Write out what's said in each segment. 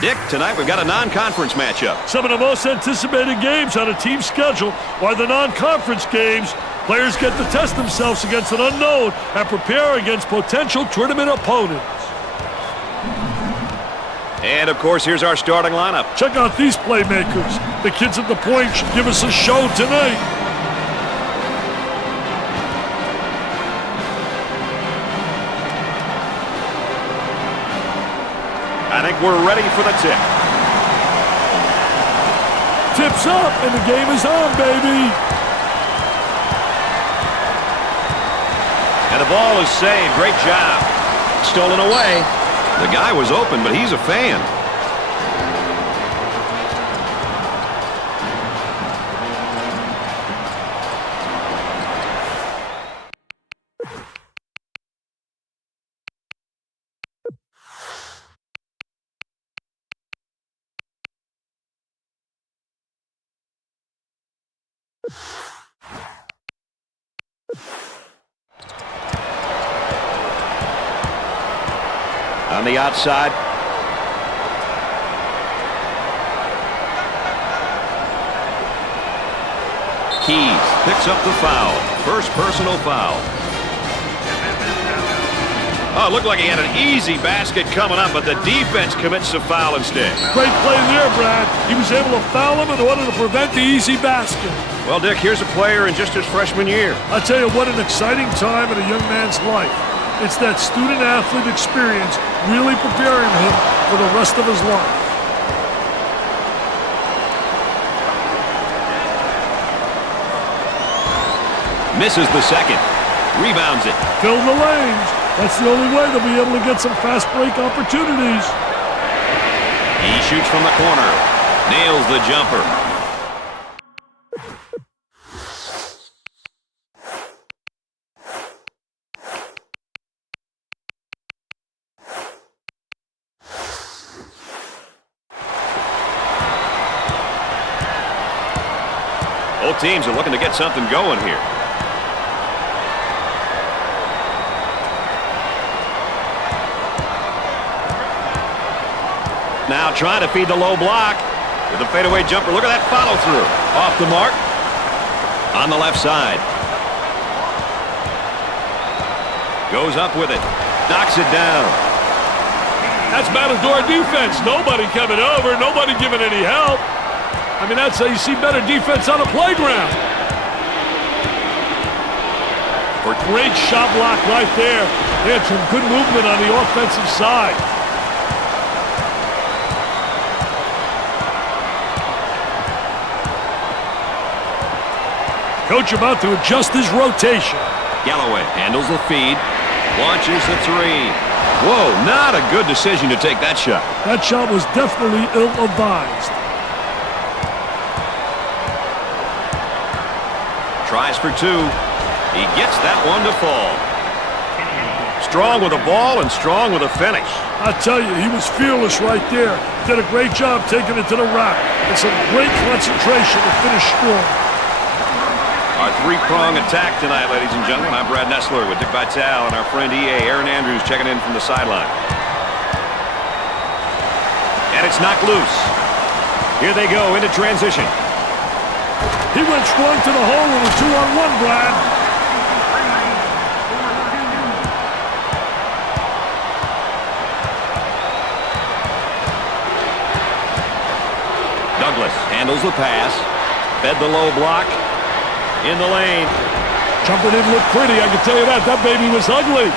Dick, tonight we've got a non-conference matchup. Some of the most anticipated games on a team's schedule are the non-conference games. Players get to test themselves against an unknown and prepare against potential tournament opponents. And, of course, here's our starting lineup. Check out these playmakers. The kids at the point should give us a show tonight. I think we're ready for the tip. Tips up, and the game is on, baby. And the ball is saved. Great job. Stolen away. The guy was open, but he's a fan. On the outside. Keys picks up the foul. First personal foul. Oh, it looked like he had an easy basket coming up, but the defense commits the foul instead. Great play there, Brad. He was able to foul him in order to prevent the easy basket. Well, Dick, here's a player in just his freshman year. I tell you what, an exciting time in a young man's life. It's that student-athlete experience really preparing him for the rest of his life. Misses the second. Rebounds it. Fill the lanes. That's the only way they'll be able to get some fast break opportunities. He shoots from the corner. Nails the jumper. Both teams are looking to get something going here. Now trying to feed the low block with a fadeaway jumper. Look at that follow through. Off the mark. On the left side. Goes up with it. Knocks it down. That's Matador defense. Nobody coming over. Nobody giving any help. I mean, that's how you see better defense on a playground. Great shot block right there. They had some good movement on the offensive side. Coach about to adjust his rotation. Galloway handles the feed. Launches the three. Whoa, not a good decision to take that shot. That shot was definitely ill-advised. Tries for two. He gets that one to fall. Strong with the ball and strong with a finish. I tell you, he was fearless right there. Did a great job taking it to the rack. And some great concentration to finish strong. Our three-prong attack tonight, ladies and gentlemen. I'm Brad Nessler with Dick Vitale and our friend EA, Aaron Andrews, checking in from the sideline. And it's knocked loose. Here they go into transition. He went strong to the hole in a 2-on-1, Brad. Douglas handles the pass. Fed the low block. In the lane. Jumper didn't look pretty, I can tell you that. That baby was ugly.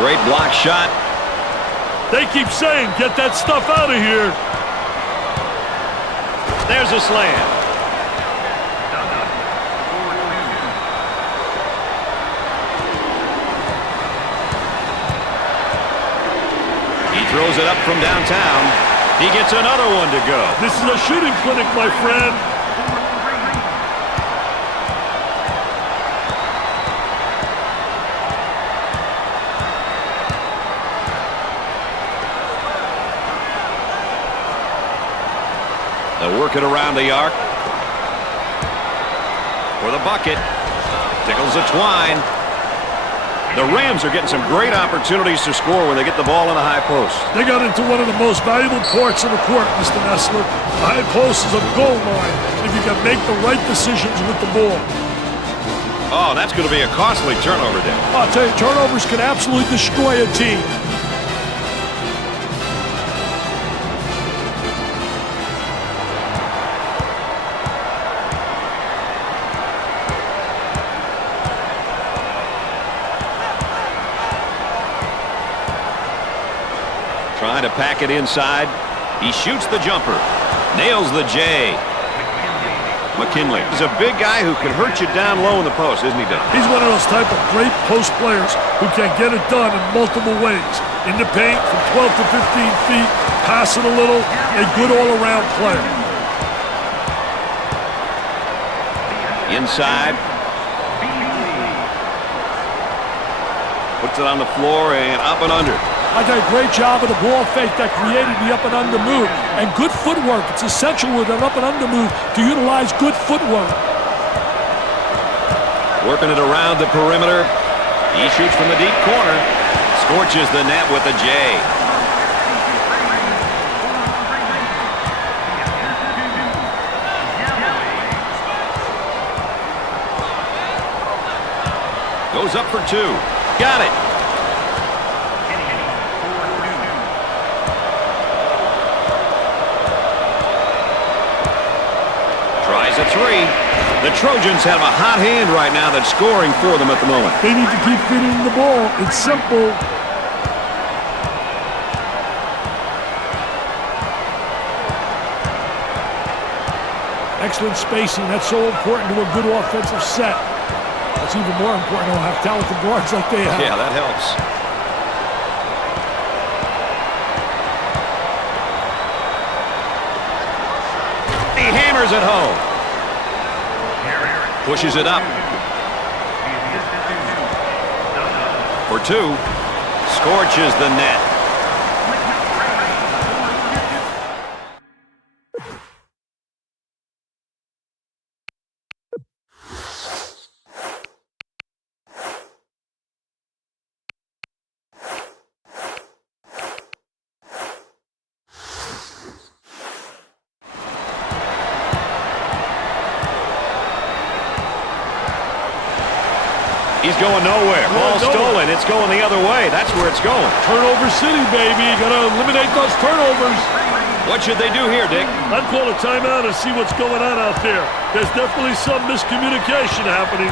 Great block shot. They keep saying, get that stuff out of here. There's a slam. He throws it up from downtown. He gets another one to go. This is a shooting clinic, my friend. They'll work it around the arc. For the bucket. Tickles the twine. The Rams are getting some great opportunities to score when they get the ball in the high post. They got into one of the most valuable parts of the court, Mr. Nessler. The high post is a goal line if you can make the right decisions with the ball. Oh, that's going to be a costly turnover there. I'll tell you, turnovers can absolutely destroy a team. Trying to pack it inside. He shoots the jumper. Nails the J. McKinley is a big guy who can hurt you down low in the post, isn't he, Doug? He's one of those type of great post players who can get it done in multiple ways. In the paint from 12 to 15 feet, pass it a little, a good all-around player. Inside. Puts it on the floor and up and under. I did a great job of the ball fake that created the up and under move. And good footwork. It's essential with an up and under move to utilize good footwork. Working it around the perimeter. He shoots from the deep corner. Scorches the net with a J. Goes up for two. Got it. Tries a three. The Trojans have a hot hand right now that's scoring for them at the moment. They need to keep feeding the ball. It's simple. Excellent spacing. That's so important to a good offensive set. It's even more important to have talented guards like they have. Yeah, that helps. He hammers it home. Pushes it up. For two. Scorches the net. He's going nowhere. Ball stolen. It's going the other way. That's where it's going. Turnover city, baby. Got to eliminate those turnovers. What should they do here, Dick? I'd call a timeout and see what's going on out there. There's definitely some miscommunication happening.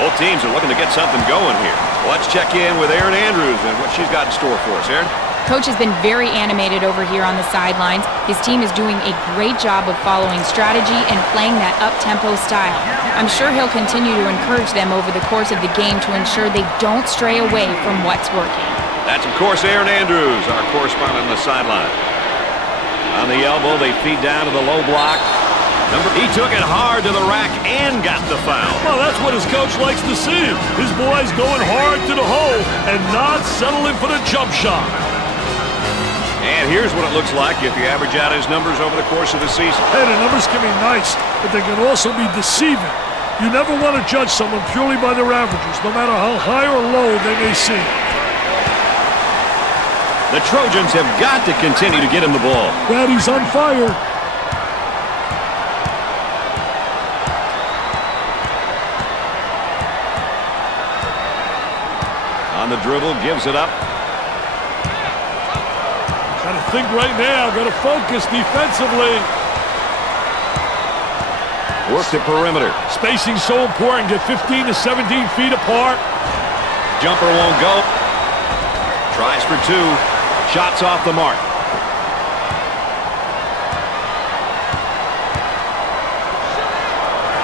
Both teams are looking to get something going here. Let's check in with Aaron Andrews and what she's got in store for us. Aaron? Coach has been very animated over here on the sidelines. His team is doing a great job of following strategy and playing that up-tempo style. I'm sure he'll continue to encourage them over the course of the game to ensure they don't stray away from what's working. That's, of course, Aaron Andrews, our correspondent on the sideline. On the elbow, they feed down to the low block. He took it hard to the rack and got the foul. Well, that's what his coach likes to see. His boys going hard to the hole and not settling for the jump shot. And here's what it looks like if you average out his numbers over the course of the season. Hey, the numbers can be nice, but they can also be deceiving. You never want to judge someone purely by their averages, no matter how high or low they may seem. The Trojans have got to continue to get him the ball. Brad, he's on fire. On the dribble, gives it up. Got to think right now, got to focus defensively. Work the perimeter. Spacing's so important. Get 15 to 17 feet apart. Jumper won't go. Tries for two. Shots off the mark.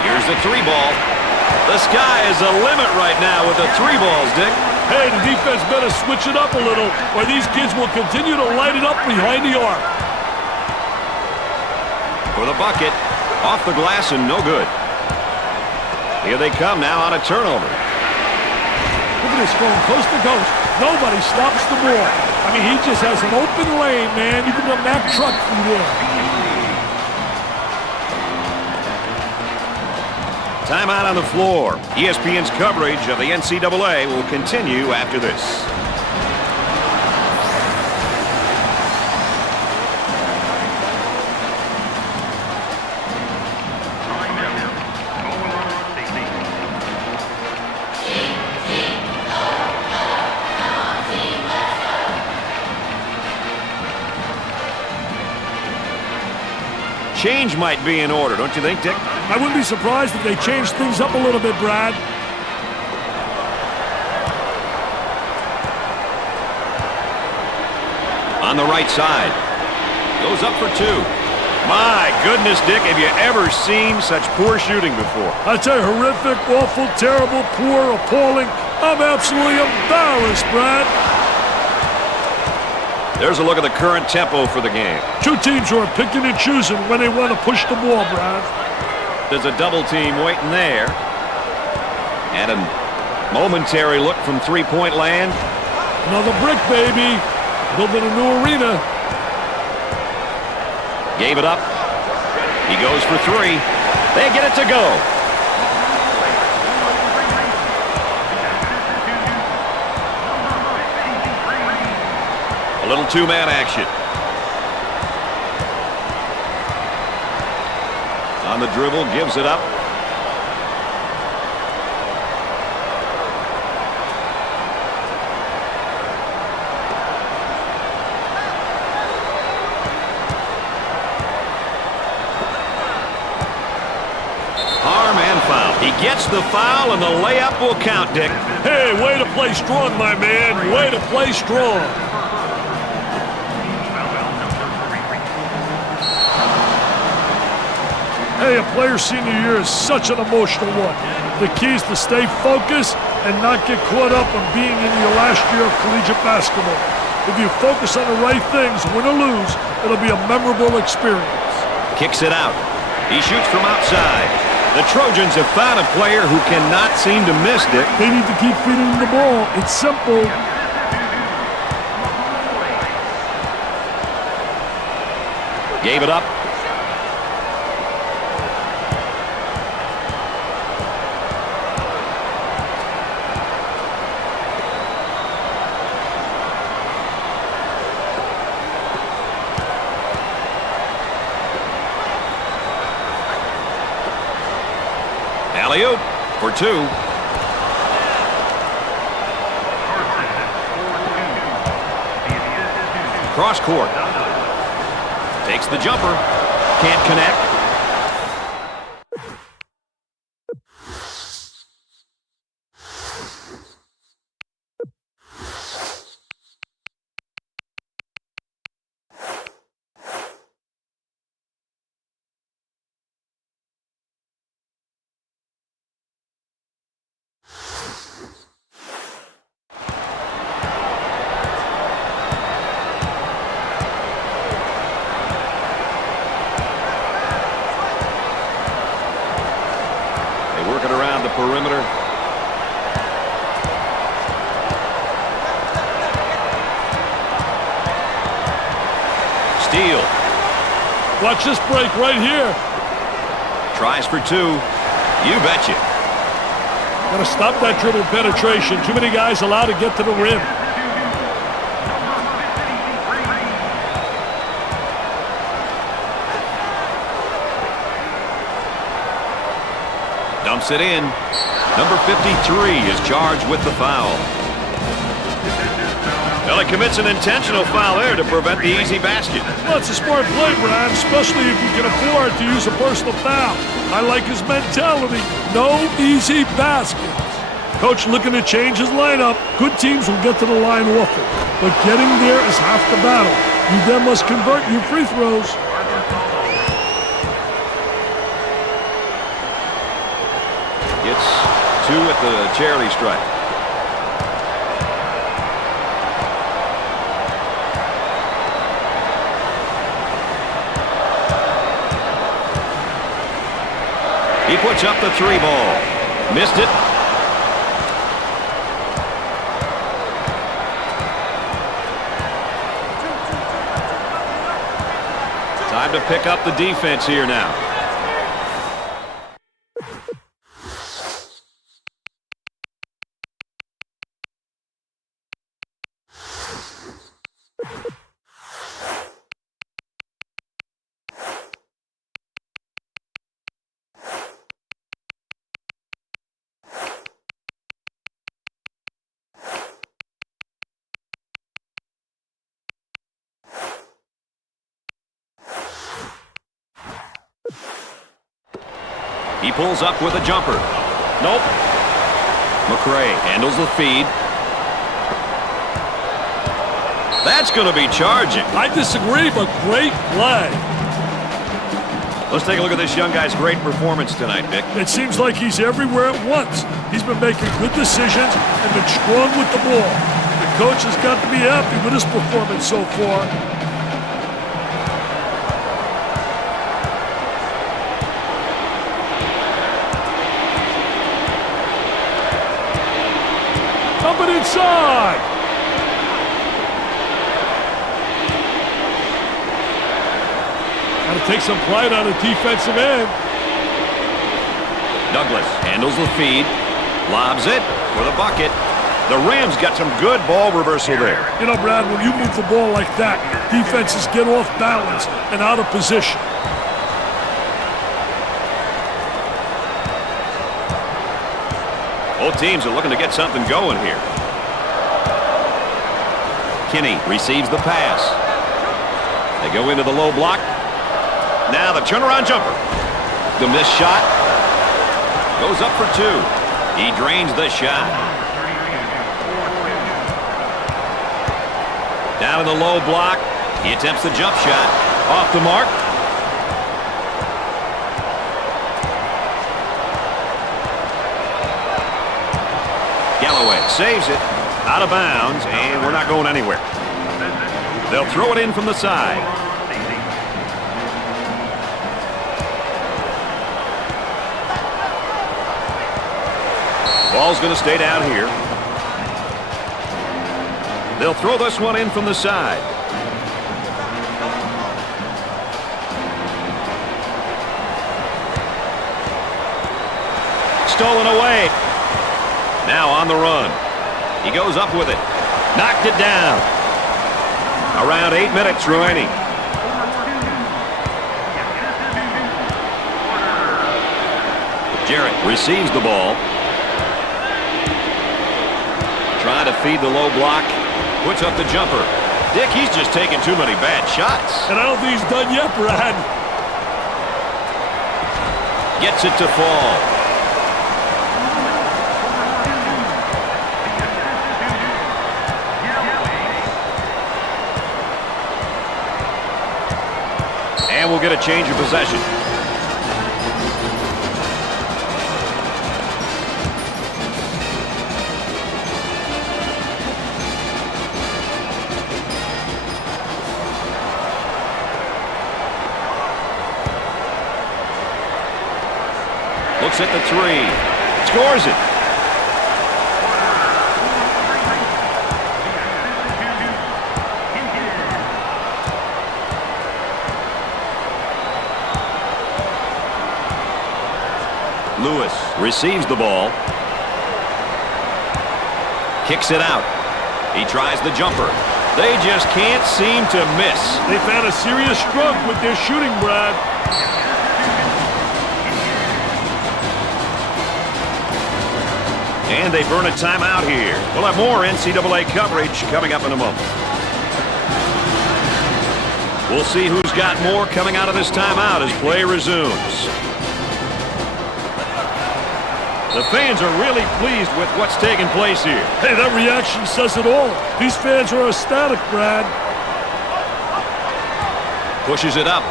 Here's the three ball. The sky is the limit right now with the three balls, Dick. Hey, the defense better switch it up a little, or these kids will continue to light it up behind the arc. For the bucket. Off the glass and no good. Here they come now on a turnover. Look at this, going coast to coast. Nobody stops the ball. I mean, he just has an open lane, man. You can run that truck through there. Timeout on the floor. ESPN's coverage of the NCAA will continue after this. Change might be in order, don't you think, Dick? I wouldn't be surprised if they changed things up a little bit, Brad. On the right side. Goes up for two. My goodness, Dick, have you ever seen such poor shooting before? I tell you, horrific, awful, terrible, poor, appalling. I'm absolutely embarrassed, Brad. There's a look at the current tempo for the game. Two teams who are picking and choosing when they want to push the ball, Brad. There's a double team waiting there. And a momentary look from three-point land. Another brick, baby. Building a new arena. Gave it up. He goes for three. They get it to go. A little two-man action. On the dribble, gives it up. Harm and foul. He gets the foul, and the layup will count, Dick. Hey, way to play strong, my man. Way to play strong. Hey, a player's senior year is such an emotional one. The key is to stay focused and not get caught up on being in your last year of collegiate basketball. If you focus on the right things, win or lose, it'll be a memorable experience. Kicks it out. He shoots from outside. The Trojans have found a player who cannot seem to miss, Dick. They need to keep feeding him the ball. It's simple. Gave it up. Alley-oop for two. Cross court. Takes the jumper. Can't connect. perimeter. Steal. Watch this break right here. Tries for two. You betcha. Got to stop that dribble penetration. Too many guys allowed to get to the rim. Dumps it in. Number 53 is charged with the foul. Well, he commits an intentional foul there to prevent the easy basket. Well, it's a smart play, Brad, especially if you can afford to use a personal foul. I like his mentality. No easy baskets. Coach looking to change his lineup. Good teams will get to the line often, but getting there is half the battle. You then must convert your free throws. Gets two at the charity stripe. He puts up the three ball. Missed it. Time to pick up the defense here now. He pulls up with a jumper. Nope. McRae handles the feed. That's going to be charging. I disagree, but great play. Let's take a look at this young guy's great performance tonight, Vic. It seems like he's everywhere at once. He's been making good decisions and been strong with the ball. The coach has got to be happy with his performance so far. Coming inside. Got to take some pride on the defensive end. Douglas handles the feed, lobs it for the bucket. The Rams got some good ball reversal there. You know, Brad, when you move the ball like that, defenses get off balance and out of position. Both teams are looking to get something going here. Kinney receives the pass. They go into the low block. Now the turnaround jumper. The missed shot goes up for two. He drains the shot. Down in the low block. He attempts the jump shot. Off the mark. Galloway saves it. Out of bounds, and we're not going anywhere. They'll throw it in from the side. Ball's going to stay down here. They'll throw this one in from the side. Stolen away. Now on the run. He goes up with it. Knocked it down. Around 8 minutes remaining. Jarrett receives the ball. Trying to feed the low block. Puts up the jumper. Dick, he's just taking too many bad shots. And I don't think he's done yet, Brad. Gets it to fall. And we'll get a change of possession. Looks at the three. Scores it. Lewis receives the ball. Kicks it out. He tries the jumper. They just can't seem to miss. They've had a serious stroke with their shooting, Brad. And they burn a timeout here. We'll have more NCAA coverage coming up in a moment. We'll see who's got more coming out of this timeout as play resumes. The fans are really pleased with what's taking place here. Hey, that reaction says it all. These fans are ecstatic, Brad. Pushes it up.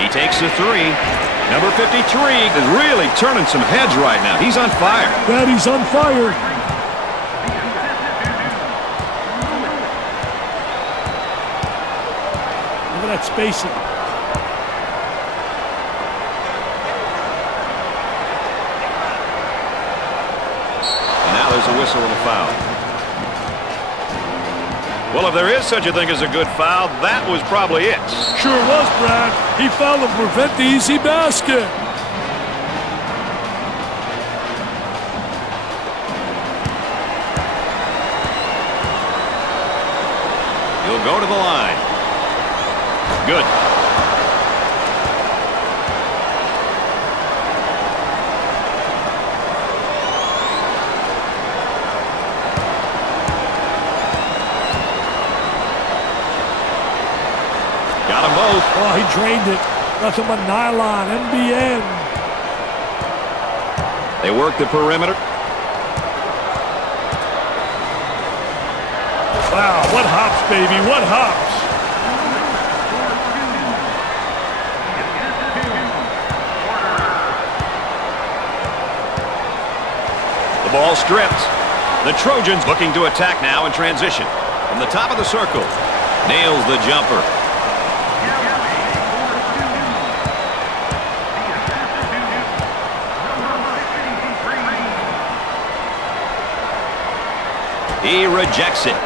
He takes the three. Number 53 is really turning some heads right now. He's on fire. Brad, he's on fire. Look at that spacing. There's a whistle and a foul. Well, if there is such a thing as a good foul, that was probably it. Sure was, Brad. He fouled to prevent the easy basket. He'll go to the line. Good. Got them both. Oh, he drained it. Nothing but nylon, NBN. They work the perimeter. Wow, what hops, baby, what hops. The ball stripped. The Trojans looking to attack now in transition. From the top of the circle. Nails the jumper. He rejects it.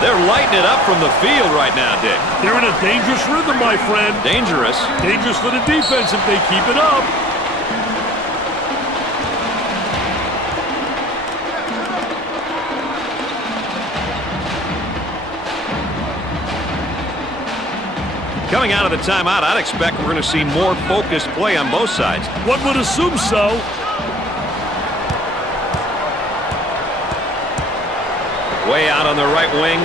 They're lighting it up from the field right now, Dick. They're in a dangerous rhythm, my friend. Dangerous. Dangerous for the defense if they keep it up. Coming out of the timeout, I'd expect we're going to see more focused play on both sides. One would assume so. Way out on the right wing.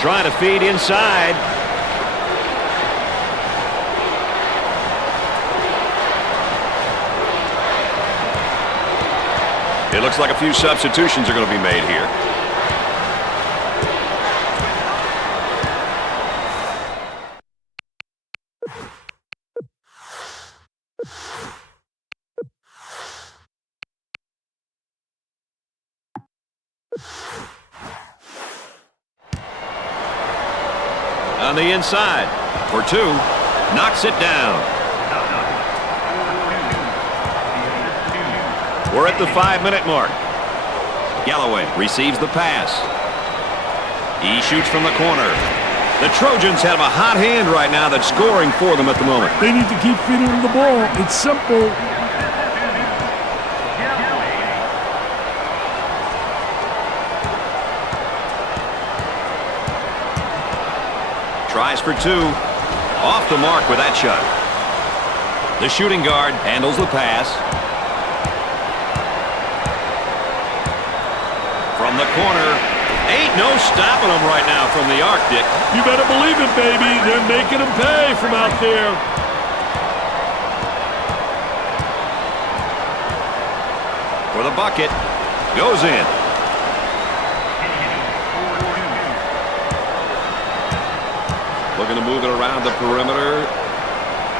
Trying to feed inside. It looks like a few substitutions are going to be made here. On the inside for two, knocks it down. We're at the 5-minute mark. Galloway receives the pass. He shoots from the corner. The Trojans have a hot hand right now that's scoring for them at the moment. They need to keep feeding him the ball. It's simple. Tries for two. Off the mark with that shot. The shooting guard handles the pass. From the corner. Ain't no stopping them right now from the arc, Dick. You better believe it, baby. They're making them pay from out there. For the bucket. Goes in. Looking to move it around the perimeter.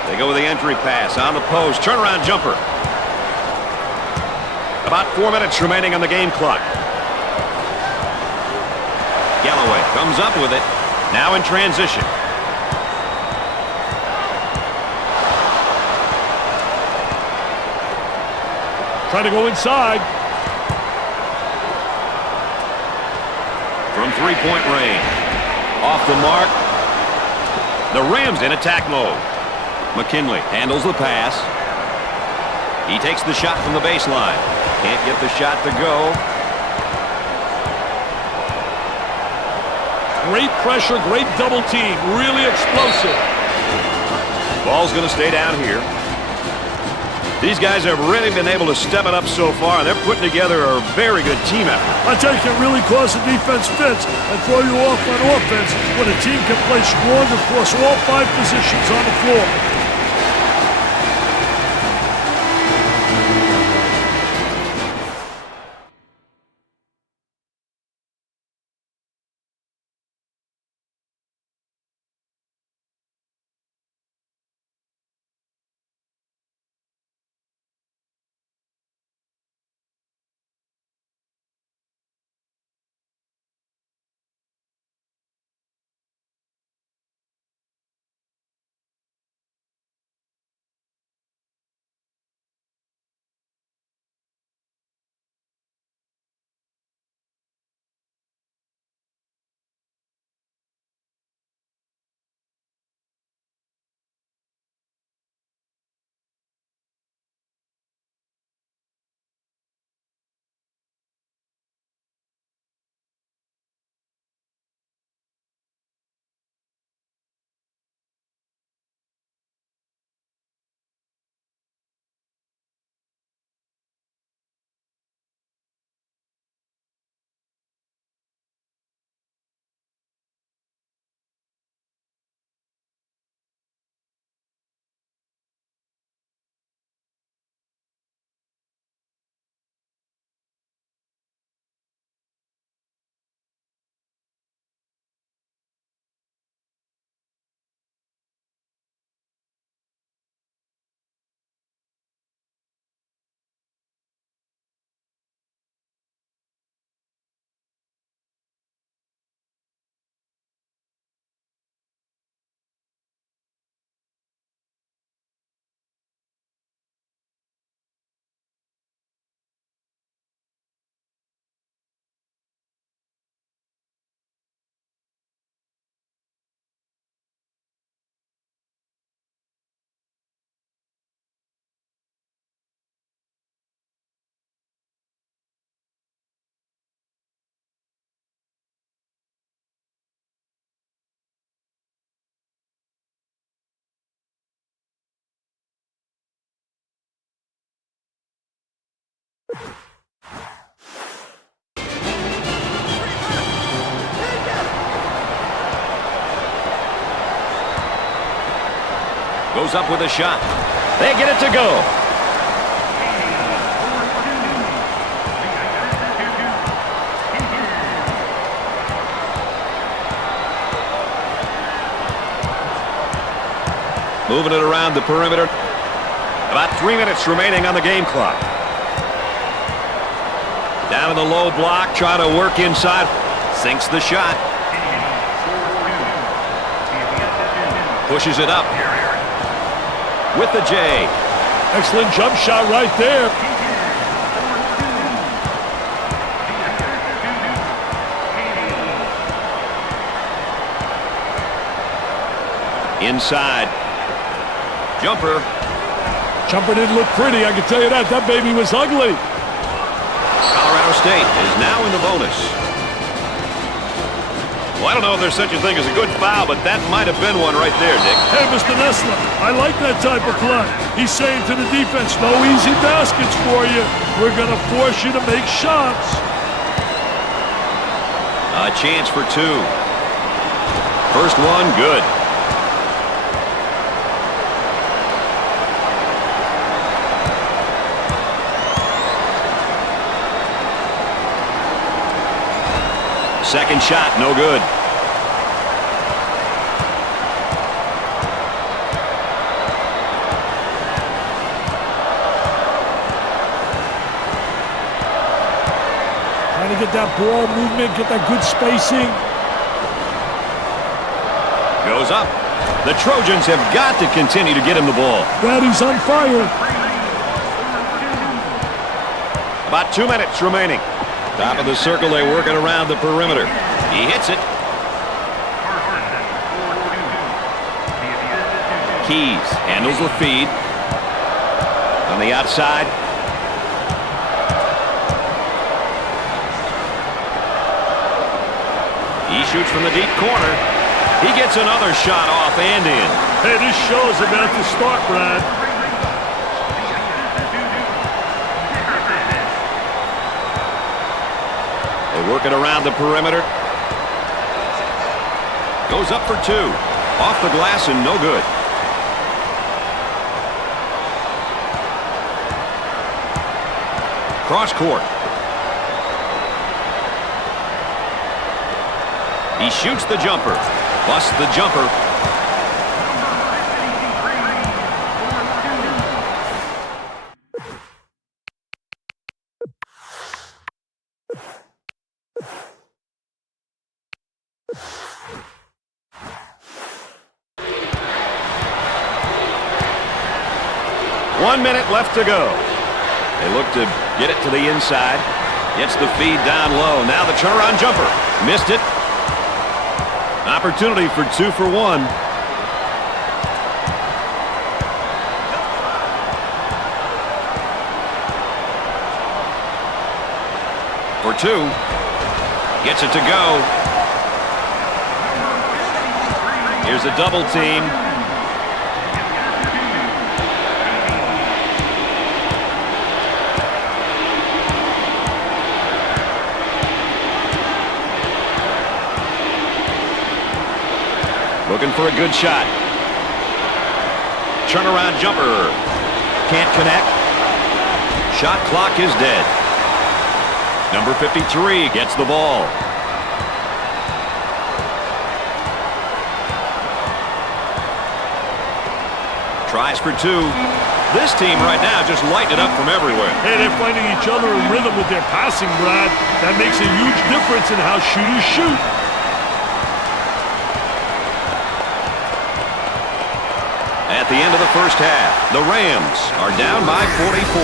They go with the entry pass on the post. Turnaround jumper. About 4 minutes remaining on the game clock. Galloway comes up with it. Now in transition. Trying to go inside. From three-point range. Off the mark. The Rams in attack mode. McKinley handles the pass. He takes the shot from the baseline. Can't get the shot to go. Great pressure, great double team. Really explosive. Ball's going to stay down here. These guys have really been able to step it up so far, and they're putting together a very good team effort. I tell you, it can really cause the defense fits and throw you off on offense when a team can play strong across all 5 positions on the floor. Goes up with a shot. They get it to go. Moving it around the perimeter. About 3 minutes remaining on the game clock. Down in the low block, trying to work inside. Sinks the shot. Pushes it up. With the J. Excellent jump shot right there. Inside. Jumper. Jumper didn't look pretty, I can tell you that. That baby was ugly. Colorado State is now in the bonus. Well, I don't know if there's such a thing as a good foul, but that might have been one right there, Dick. Hey, Mr. Nessler, I like that type of play. He's saying to the defense, no easy baskets for you. We're going to force you to make shots. A chance for 2. First one, good. Second shot, no good. Trying to get that ball movement, get that good spacing. Goes up. The Trojans have got to continue to get him the ball. Daddy's on fire. About 2 minutes remaining. Top of the circle, they work it around the perimeter. He hits it. Keys handles the feed. On the outside. He shoots from the deep corner. He gets another shot off and in. Hey, this show's about to start, Brad. They work it around the perimeter. Goes up for two. Off the glass and no good. Cross court. He shoots the jumper. Busts the jumper. One minute left to go. They look to get it to the inside. Gets the feed down low. Now the turnaround jumper. Missed it. Opportunity for 2 for 1. For 2. Gets it to go. Here's a double team. Looking for a good shot. Turnaround jumper. Can't connect. Shot clock is dead. Number 53 gets the ball. Tries for 2. This team right now just lighting it up from everywhere. Hey, they're finding each other in rhythm with their passing, Brad. That makes a huge difference in how shooters shoot. At the end of the first half, the Rams are down by 44.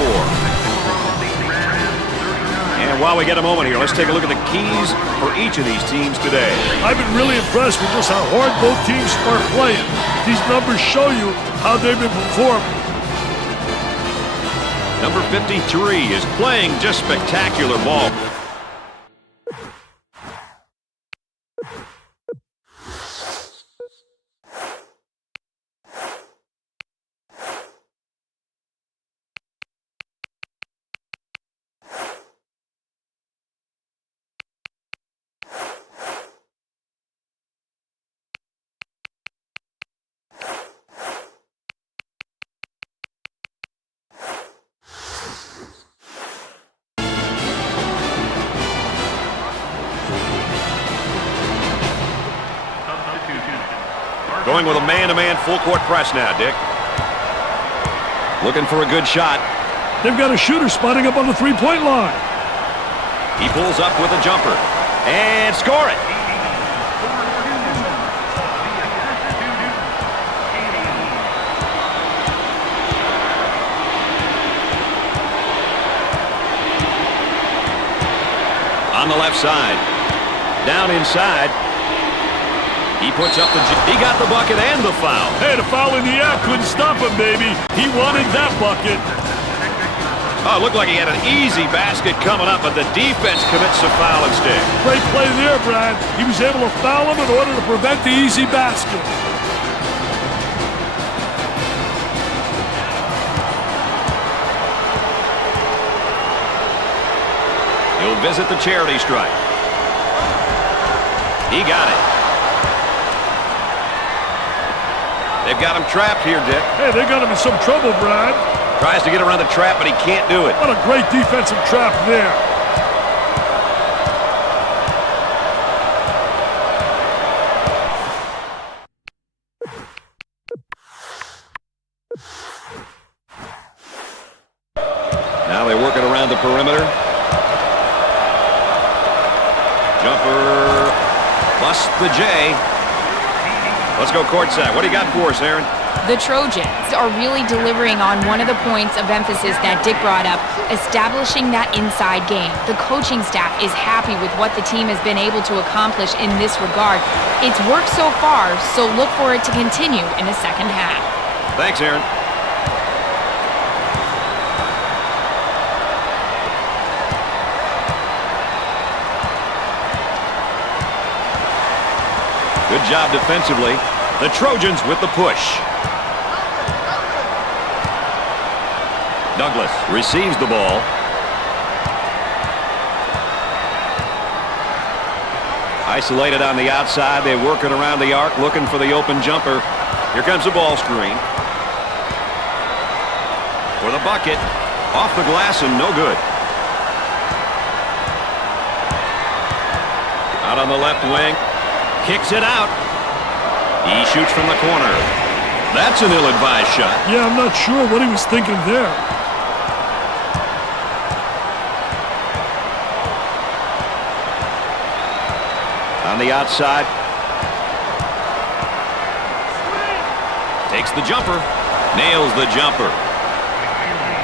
And while we get a moment here, let's take a look at the keys for each of these teams today. I've been really impressed with just how hard both teams are playing. These numbers show you how they've been performing. Number 53 is playing just spectacular ball. Going with a man-to-man full-court press now, Dick. Looking for a good shot. They've got a shooter spotting up on the three-point line. He pulls up with a jumper. And score it! On the left side. Down inside. He puts up he got the bucket and the foul. Hey, the foul in the air couldn't stop him, baby. He wanted that bucket. Oh, it looked like he had an easy basket coming up, but the defense commits a foul instead. Great play there, Brad. He was able to foul him in order to prevent the easy basket. He'll visit the charity stripe. He got it. They've got him trapped here, Dick. Hey, they got him in some trouble, Brad. Tries to get around the trap, but he can't do it. What a great defensive trap there. Now they work it around the perimeter. Jumper busts the J. Let's go courtside. What do you got for us, Aaron? The Trojans are really delivering on one of the points of emphasis that Dick brought up, establishing that inside game. The coaching staff is happy with what the team has been able to accomplish in this regard. It's worked so far, so look for it to continue in the second half. Thanks, Aaron. Good job defensively. The Trojans with the push. Douglas receives the ball. Isolated on the outside. They're working around the arc, looking for the open jumper. Here comes the ball screen. For the bucket. Off the glass and no good. Out on the left wing. Kicks it out. He shoots from the corner. That's an ill-advised shot. Yeah, I'm not sure what he was thinking there. On the outside. Takes the jumper. Nails the jumper.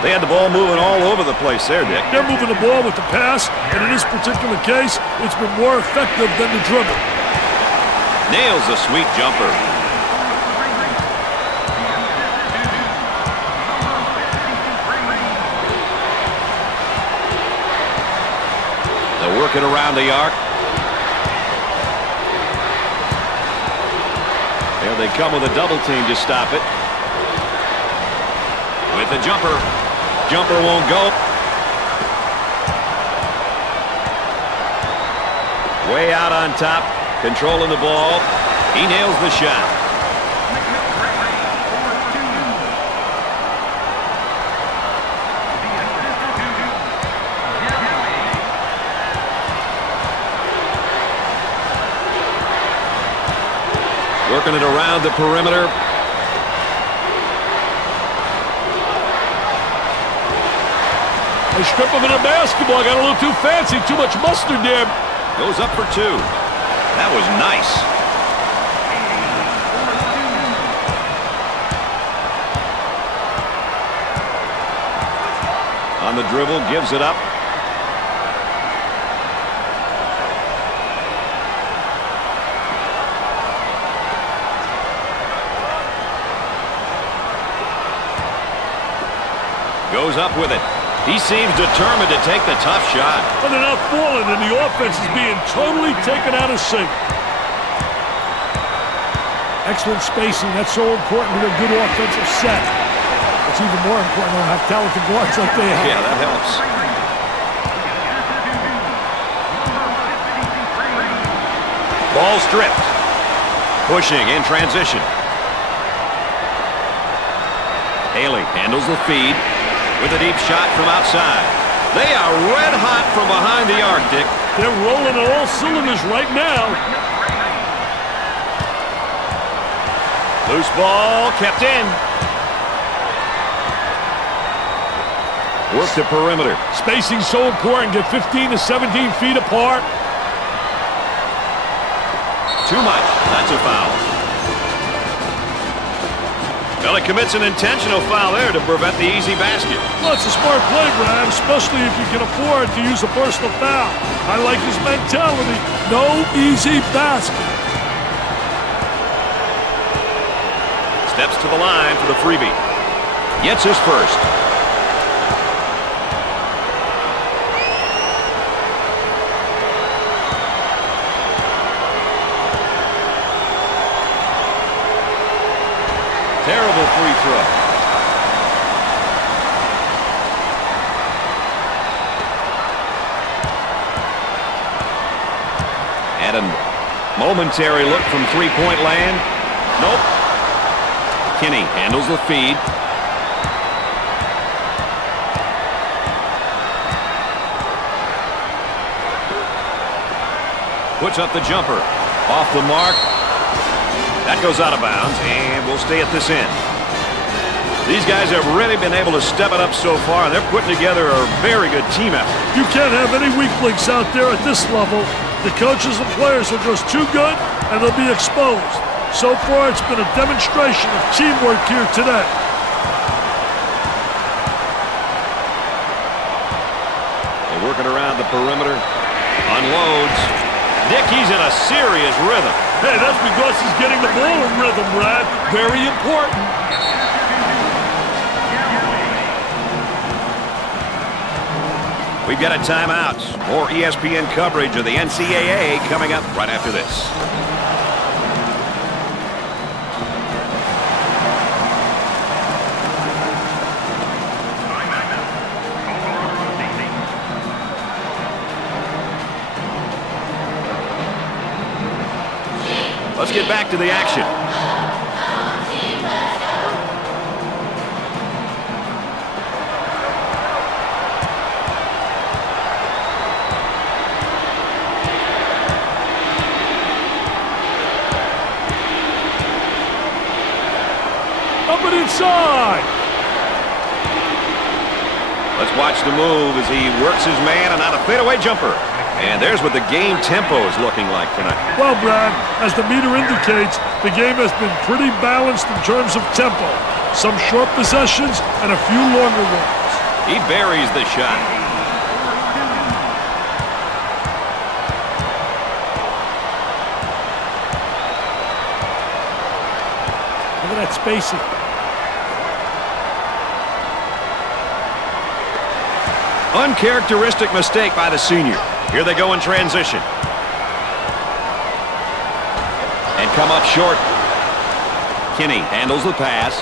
They had the ball moving all over the place there, Dick. They're moving the ball with the pass, and in this particular case, it's been more effective than the dribble. Nails the sweet jumper. They'll work it around the arc. There they come with a double team to stop it. With the jumper. Jumper won't go. Way out on top. Controlling the ball. He nails the shot. Working it around the perimeter. They strip him in a basketball. Got a little too fancy. Too much mustard there. Goes up for two. That was nice. On the dribble, gives it up. Goes up with it. He seems determined to take the tough shot. But they're not falling, and the offense is being totally taken out of sync. Excellent spacing. That's so important to a good offensive set. It's even more important to have talented guards like they have. Yeah, that helps. Ball stripped. Pushing in transition. Haley handles the feed. With a deep shot from outside. They are red hot from behind the arc, Dick. They're rolling on all cylinders right now. Loose ball kept in. Work the perimeter. Spacing so important. Get 15 to 17 feet apart. Too much. That's a foul. Well, he commits an intentional foul there to prevent the easy basket. Well, it's a smart play, Brad, especially if you can afford to use a personal foul. I like his mentality. No easy basket. Steps to the line for the freebie. Gets his first. Terrible free throw. And a momentary look from three-point land. Nope. Kinney handles the feed. Puts up the jumper. Off the mark. That goes out of bounds, and we'll stay at this end. These guys have really been able to step it up so far, and they're putting together a very good team effort. You can't have any weak links out there at this level. The coaches and players are just too good, and they'll be exposed. So far, it's been a demonstration of teamwork here today. They're working around the perimeter. Unloads. Dickey's in a serious rhythm. Hey, that's because he's getting the ball in rhythm, Brad. Very important. We've got a timeout. More ESPN coverage of the NCAA coming up right after this. Let's get back to the action. Up and inside. Let's watch the move as he works his man and on a fadeaway jumper. And there's what the game tempo is looking like tonight. Well, Brad, as the meter indicates, the game has been pretty balanced in terms of tempo. Some short possessions and a few longer ones. He buries the shot. Look at that spacing. Uncharacteristic mistake by the senior. Here they go in transition. And come up short. Kinney handles the pass.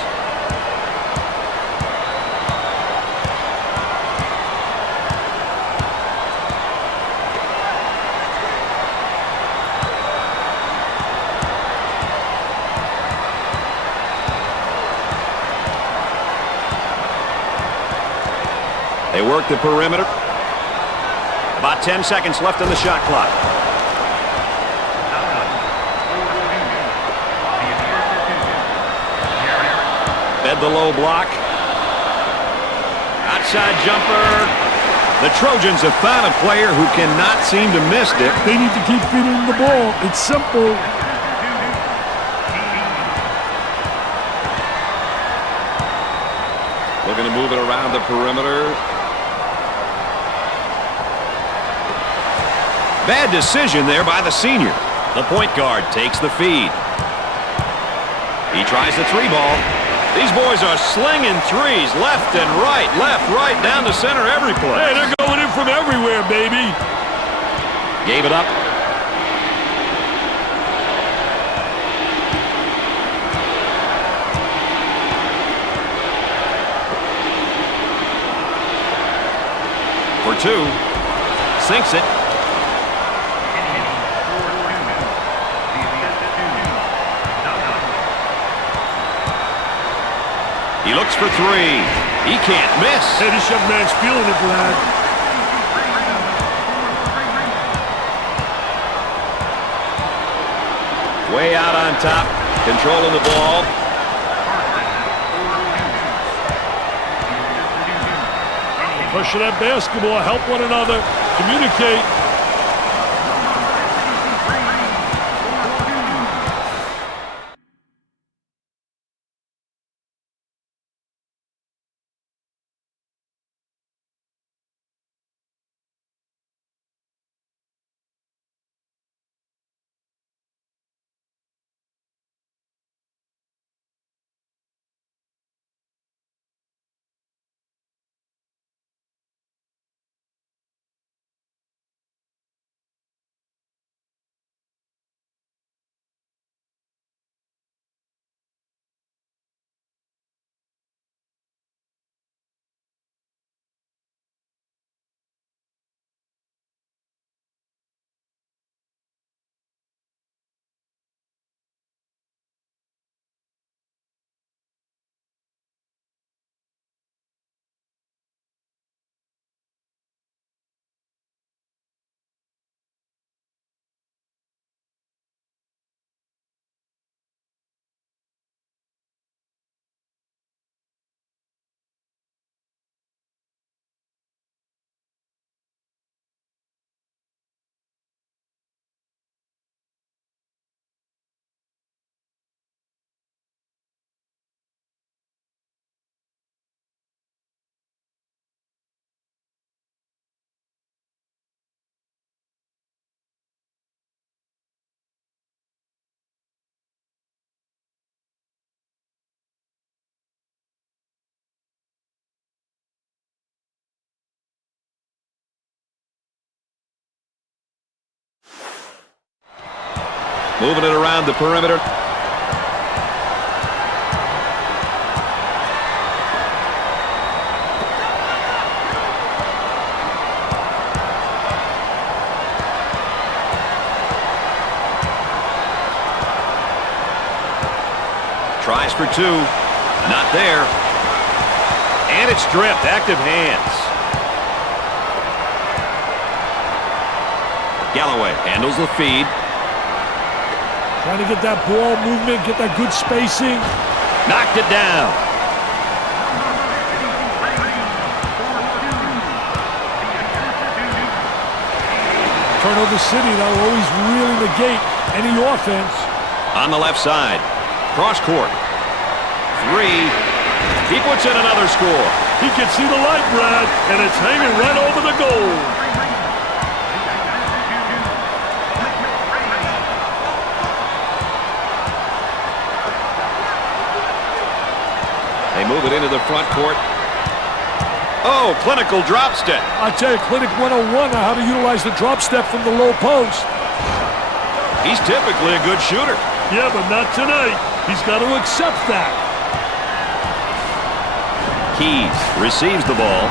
They work the perimeter. About 10 seconds left on the shot clock. Fed the low block. Outside jumper. The Trojans have found a player who cannot seem to miss it. They need to keep feeding him the ball. It's simple. Looking to move it around the perimeter. Bad decision there by the senior. The point guard takes the feed. He tries the three ball. These boys are slinging threes left, right, down the center every play. Hey, they're going in from everywhere, baby. Gave it up. For two. Sinks it. He looks for three. He can't miss. Hey, this young man's feeling it, Brad. Way out on top, controlling the ball. Push that basketball, help one another, communicate. Moving it around the perimeter. Tries for two. Not there. And it's stripped. Active hands. Galloway handles the feed. Trying to get that ball movement, get that good spacing. Knocked it down. Turnover City, that'll always really negate any offense. On the left side. Cross court. Three. He puts in another score. He can see the light, Brad, and it's hanging right over the goal. They move it into the front court. Oh, clinical drop step. I tell you, Clinic 101 on how to utilize the drop step from the low post. He's typically a good shooter. Yeah, but not tonight. He's got to accept that. Keys receives the ball.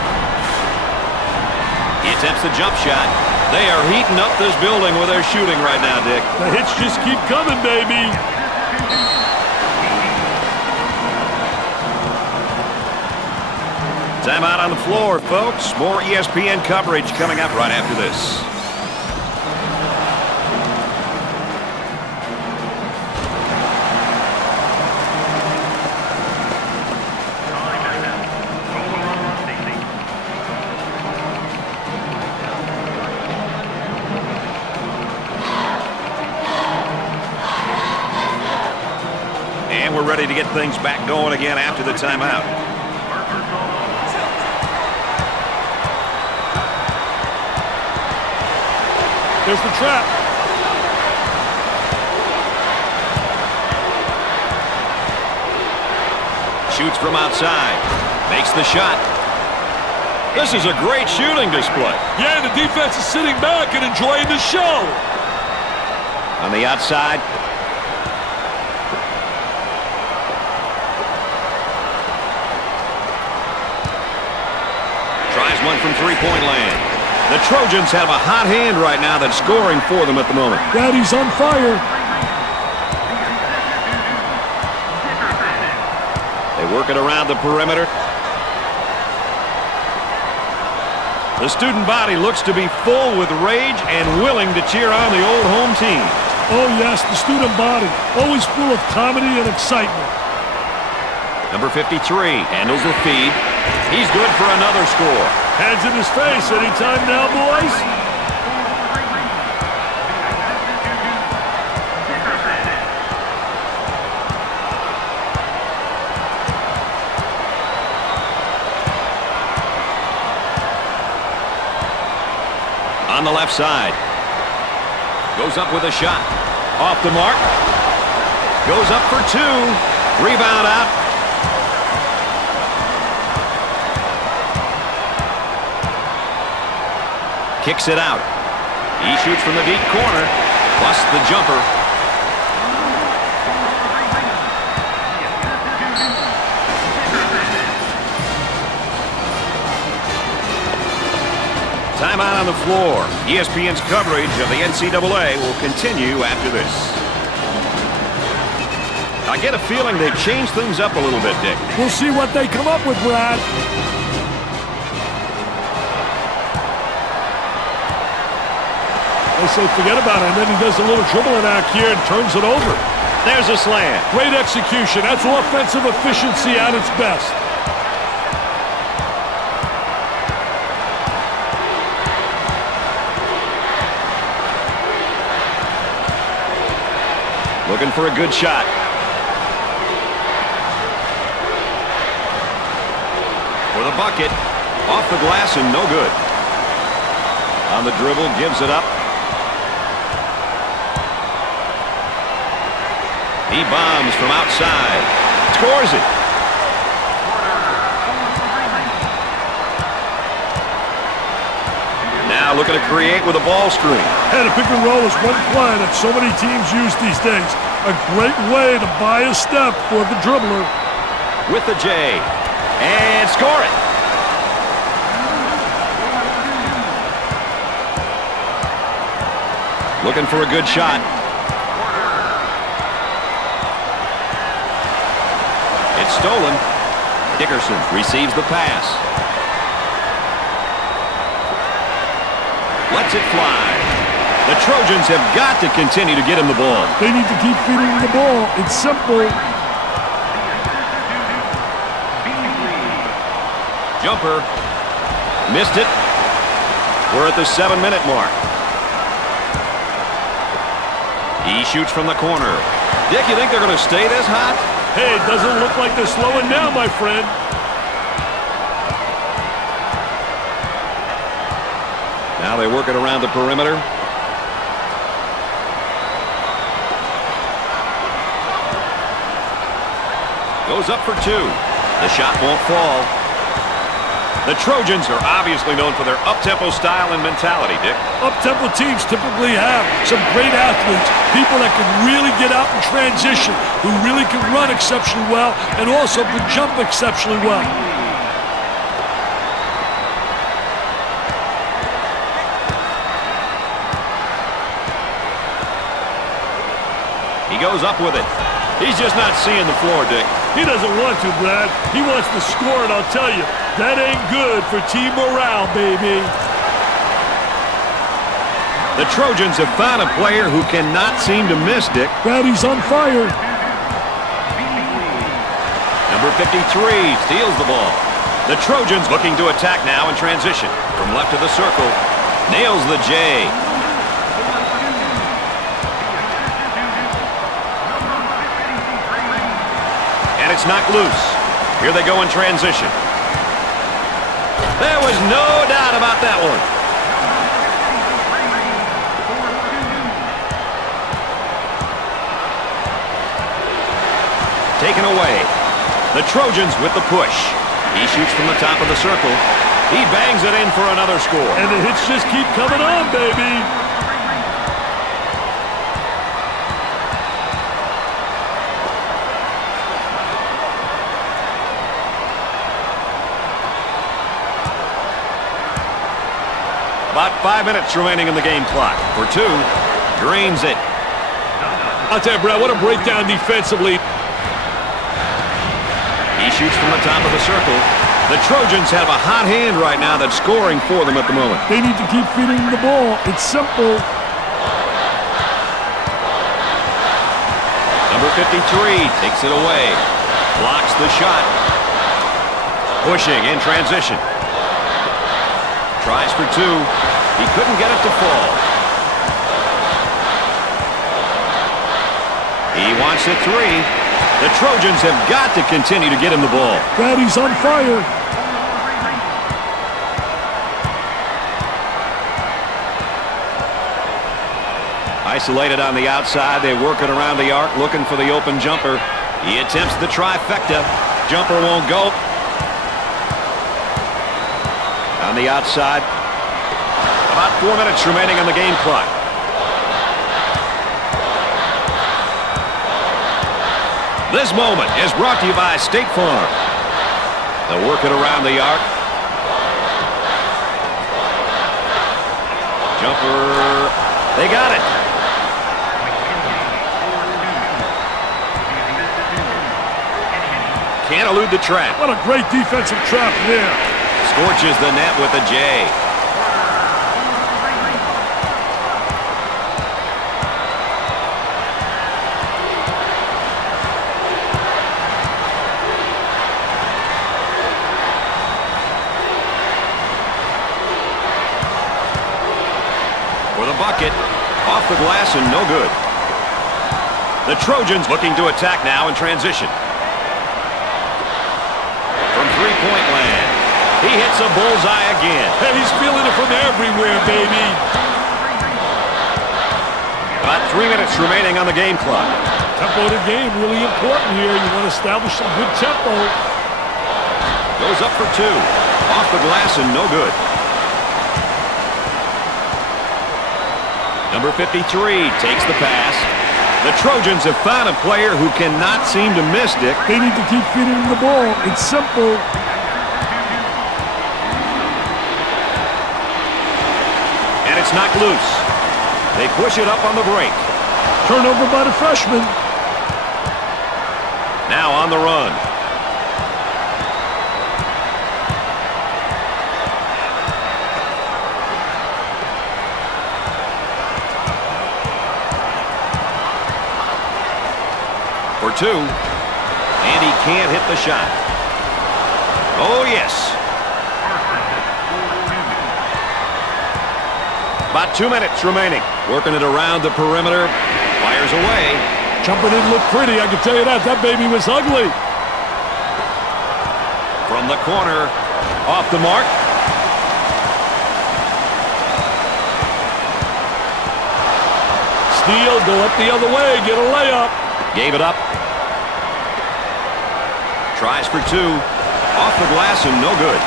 He attempts the jump shot. They are heating up this building with their shooting right now, Dick. The hits just keep coming, baby. Timeout on the floor, folks. More ESPN coverage coming up right after this. And we're ready to get things back going again after the timeout. There's the trap. Shoots from outside. Makes the shot. This is a great shooting display. Yeah, the defense is sitting back and enjoying the show. On the outside. Tries one from three-point land. The Trojans have a hot hand right now that's scoring for them at the moment. Daddy's on fire. They work it around the perimeter. The student body looks to be full with rage and willing to cheer on the old home team. Oh, yes, the student body. Always full of comedy and excitement. Number 53 handles the feed. He's good for another score. Hands in his face. Anytime now, boys. On the left side. Goes up with a shot. Off the mark. Goes up for two. Rebound out. Kicks it out. He shoots from the deep corner. Busts the jumper. Timeout on the floor. ESPN's coverage of the NCAA will continue after this. I get a feeling they've changed things up a little bit, Dick. We'll see what they come up with, Brad. They say forget about it, and then he does a little dribbling act here and turns it over. There's a slam. Great execution. That's offensive efficiency at its best. Looking for a good shot. For the bucket. Off the glass and no good. On the dribble, gives it up. He bombs from outside. Scores it. Now now looking to create with a ball screen. Hey, the pick and roll is one play that so many teams use these days. A great way to buy a step for the dribbler. With the J. And score it. Looking for a good shot. It's stolen. Dickerson receives the pass. Lets it fly. The Trojans have got to continue to get him the ball. They need to keep feeding him the ball. It's simple. Jumper. Missed it. We're at the 7-minute mark. He shoots from the corner. Dick, you think they're going to stay this hot? Hey, it doesn't look like they're slowing down, my friend. Now they work it around the perimeter. Goes up for two. The shot won't fall. The Trojans are obviously known for their up-tempo style and mentality, Dick. Up-tempo teams typically have some great athletes, people that can really get out in transition, who really can run exceptionally well and also can jump exceptionally well. He goes up with it. He's just not seeing the floor, Dick. He doesn't want to, Brad. He wants to score, and I'll tell you, that ain't good for team morale, baby. The Trojans have found a player who cannot seem to miss, Dick. Brad, he's on fire. Number 53 steals the ball. The Trojans looking to attack now in transition. From left to the circle. Nails the J. And it's knocked loose. Here they go in transition. There was no doubt about that one. Taken away. The Trojans with the push. He shoots from the top of the circle. He bangs it in for another score. And the hits just keep coming on, baby. About 5 minutes remaining in the game clock. For two, drains it. I'll tell you, Brad, what a breakdown defensively. He shoots from the top of the circle. The Trojans have a hot hand right now that's scoring for them at the moment. They need to keep feeding the ball. It's simple. Number 53 takes it away. Blocks the shot. Pushing in transition. Tries for two. He couldn't get it to fall. He wants a three. The Trojans have got to continue to get him the ball. Brad, he's on fire. Isolated on the outside. They work it around the arc, looking for the open jumper. He attempts the trifecta. Jumper won't go. On the outside. About 4 minutes remaining on the game clock. This moment is brought to you by State Farm. They'll work it around the arc. Jumper. They got it. Can't elude the trap. What a great defensive trap there. Scorches the net with a J. For the bucket. Off the glass and no good. The Trojans looking to attack now in transition. From three-point land. He hits a bullseye again. Hey, he's feeling it from everywhere, baby. About 3 minutes remaining on the game clock. Tempo of the game, really important here. You want to establish some good tempo. Goes up for two. Off the glass and no good. Number 53 takes the pass. The Trojans have found a player who cannot seem to miss, Dick. They need to keep feeding him the ball. It's simple. And it's knocked loose. They push it up on the break. Turnover by the freshman. Now on the run. For two, and he can't hit the shot. Oh, yes. About 2 minutes remaining. Working it around the perimeter. Fires away. Jumper didn't look pretty, I can tell you that. That baby was ugly. From the corner, off the mark. Steal, go up the other way, get a layup. Gave it up. Tries for two. Off the glass and no good.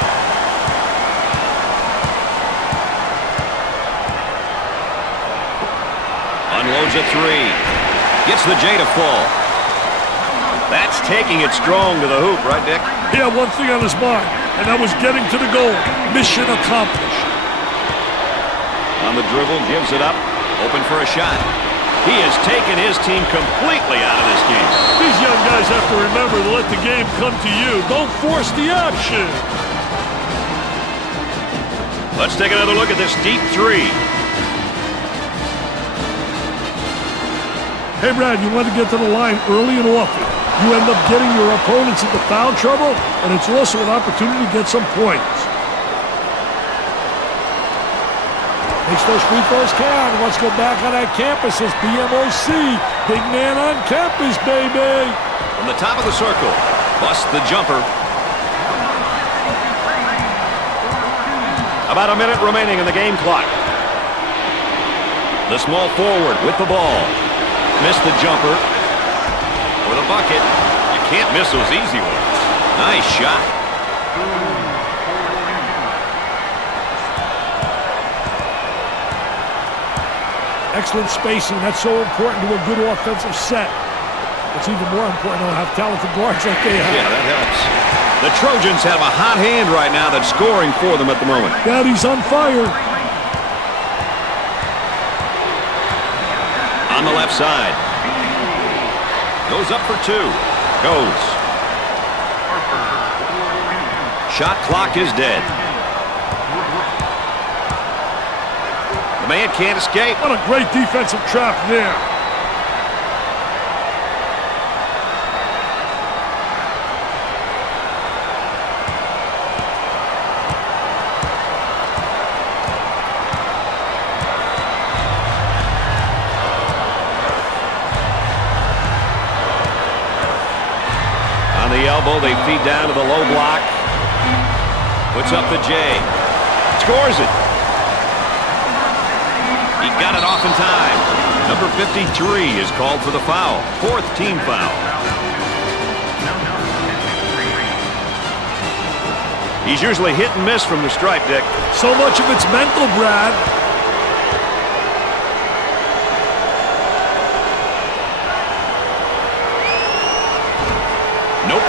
Unloads a three. Gets the J to fall. That's taking it strong to the hoop, right, Dick? He had one thing on his mind, and that was getting to the goal. Mission accomplished. On the dribble, gives it up. Open for a shot. He has taken his team completely out of this game. These young guys have to remember to let the game come to you. Don't force the action. Let's take another look at this deep three. Hey, Brad, you want to get to the line early and often. You end up getting your opponents into foul trouble, and it's also an opportunity to get some points. Makes those free throws count. Let's go back on that campus as BMOC. Big man on campus, baby. From the top of the circle. Busts the jumper. About a minute remaining in the game clock. The small forward with the ball. Missed the jumper. For the bucket. You can't miss those easy ones. Nice shot. Excellent spacing. That's so important to a good offensive set. It's even more important to have talented guards like they have. Yeah, that helps. The Trojans have a hot hand right now that's scoring for them at the moment. Daddy's on fire. On the left side. Goes up for two. Goes. Shot clock is dead. The man can't escape. What a great defensive trap there. On the elbow, they feed down to the low block. Puts up the J. Scores it. He got it off in time. Number 53 is called for the foul. Fourth team foul. He's usually hit and miss from the stripe, Dick. So much of it's mental, Brad. Nope.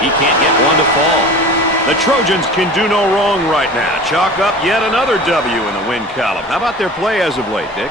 He can't get one to fall. The Trojans can do no wrong right now. Chalk up yet another W in the win column. How about their play as of late, Dick?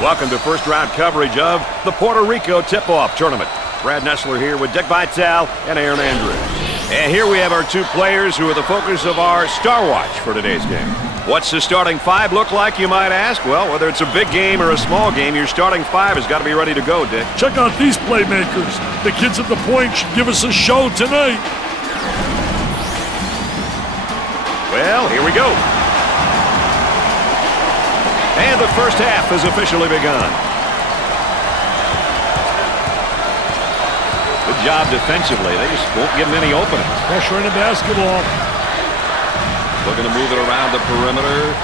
Welcome to first-round coverage of the Puerto Rico Tip-Off Tournament. Brad Nessler here with Dick Vitale and Aaron Andrews. And here we have our two players who are the focus of our Star Watch for today's game. What's the starting five look like, you might ask? Well, whether it's a big game or a small game, your starting five has got to be ready to go, Dick. Check out these playmakers. The kids at the point should give us a show tonight. Well, here we go. And the first half has officially begun. Good job defensively. They just won't give them any openings. Pressure in the basketball. Looking to move it around the perimeter.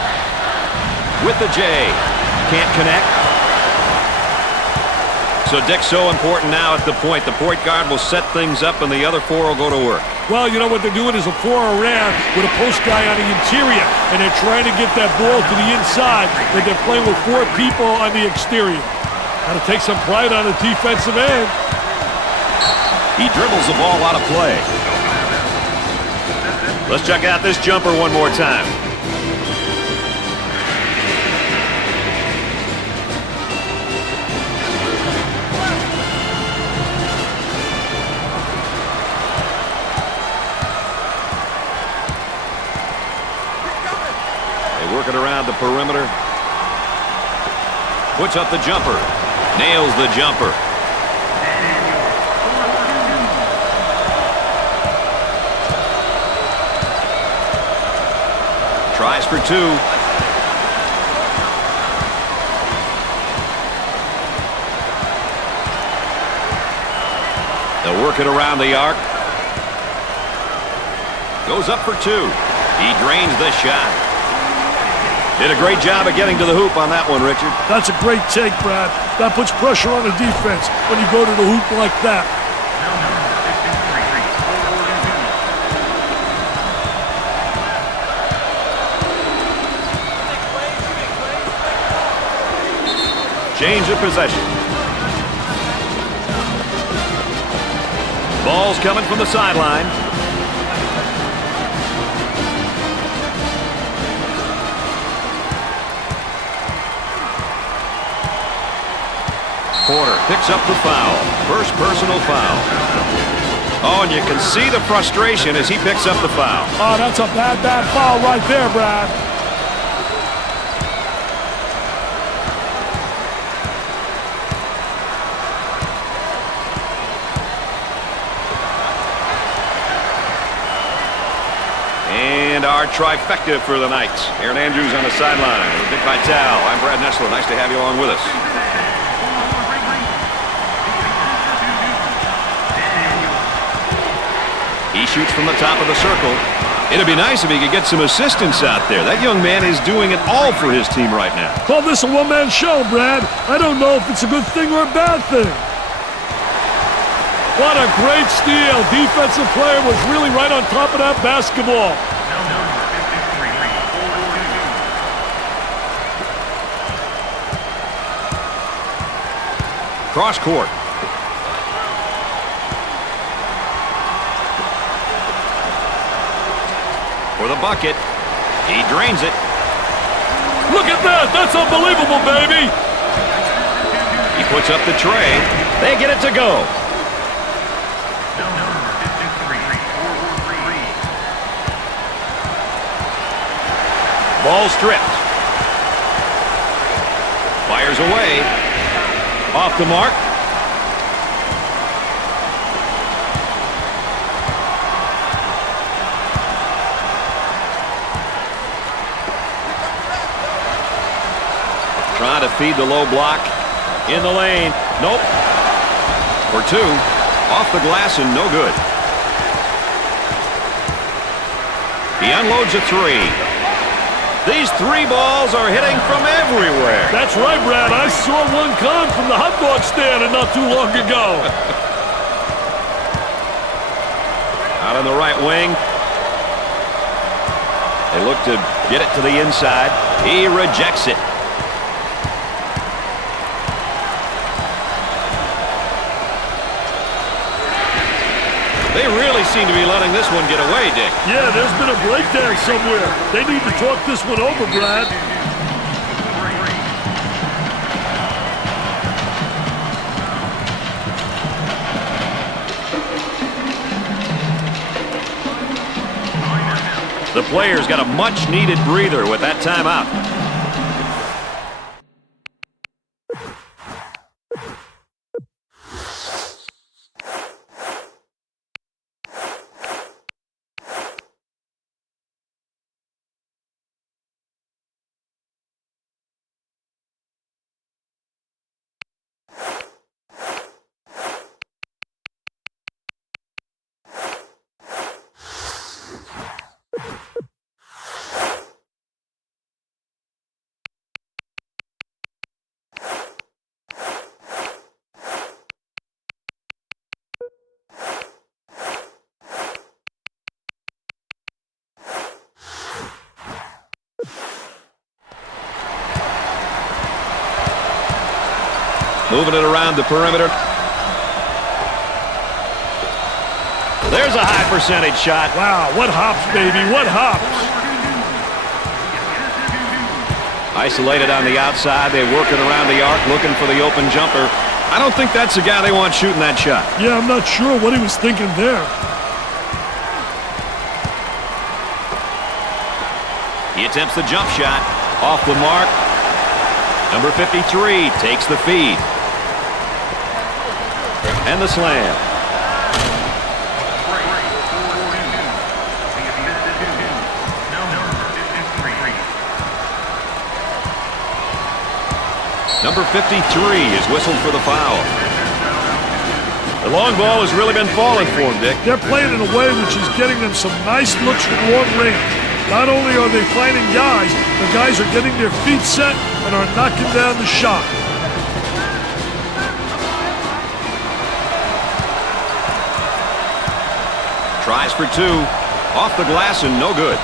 With the J. Can't connect. So, Dick, so important now at the point. The point guard will set things up, and the other four will go to work. Well, you know what they're doing is a four around with a post guy on the interior, and they're trying to get that ball to the inside, but they're playing with four people on the exterior. Got to take some pride on the defensive end. He dribbles the ball out of play. Let's check out this jumper one more time. Working around the perimeter. Puts up the jumper. Nails the jumper. Tries for two. They'll work it around the arc. Goes up for two. He drains the shot. Did a great job of getting to the hoop on that one, Richard. That's a great take, Brad. That puts pressure on the defense when you go to the hoop like that. Change of possession. Ball's coming from the sideline. Porter picks up the foul. First personal foul. Oh, and you can see the frustration as he picks up the foul. Oh, that's a bad foul right there, Brad. And our trifecta for the night. Aaron Andrews on the sideline. Dick Vitale. I'm Brad Nessler. Nice to have you along with us. He shoots from the top of the circle. It'd be nice if he could get some assistance out there. That young man is doing it all for his team right now. Call this a one-man show, Brad. I don't know if it's a good thing or a bad thing. What a great steal. Defensive player was really right on top of that basketball. Cross court. For the bucket. He drains it. Look at that. That's unbelievable, baby. He puts up the tray. They get it to go. Ball stripped. Fires away. Off the mark. Trying to feed the low block. In the lane. Nope. For two. Off the glass and no good. He unloads a three. These three balls are hitting from everywhere. That's right, Brad. I saw one come from the hot dog stand not too long ago. Out on the right wing. They look to get it to the inside. He rejects it. They really seem to be letting this one get away, Dick. Yeah, there's been a breakdown somewhere. They need to talk this one over, Brad. The players got a much-needed breather with that timeout. Moving it around the perimeter. There's a high percentage shot. Wow, what hops, baby, what hops. Isolated on the outside. They're working around the arc, looking for the open jumper. I don't think that's the guy they want shooting that shot. Yeah, I'm not sure what he was thinking there. He attempts the jump shot. Off the mark. Number 53 takes the feed. And the slam. Number 53 is whistled for the foul. The long ball has really been falling for him, Dick. They're playing in a way which is getting them some nice looks from long range. Not only are they finding guys, the guys are getting their feet set and are knocking down the shot. Tries for two. Off the glass and no good.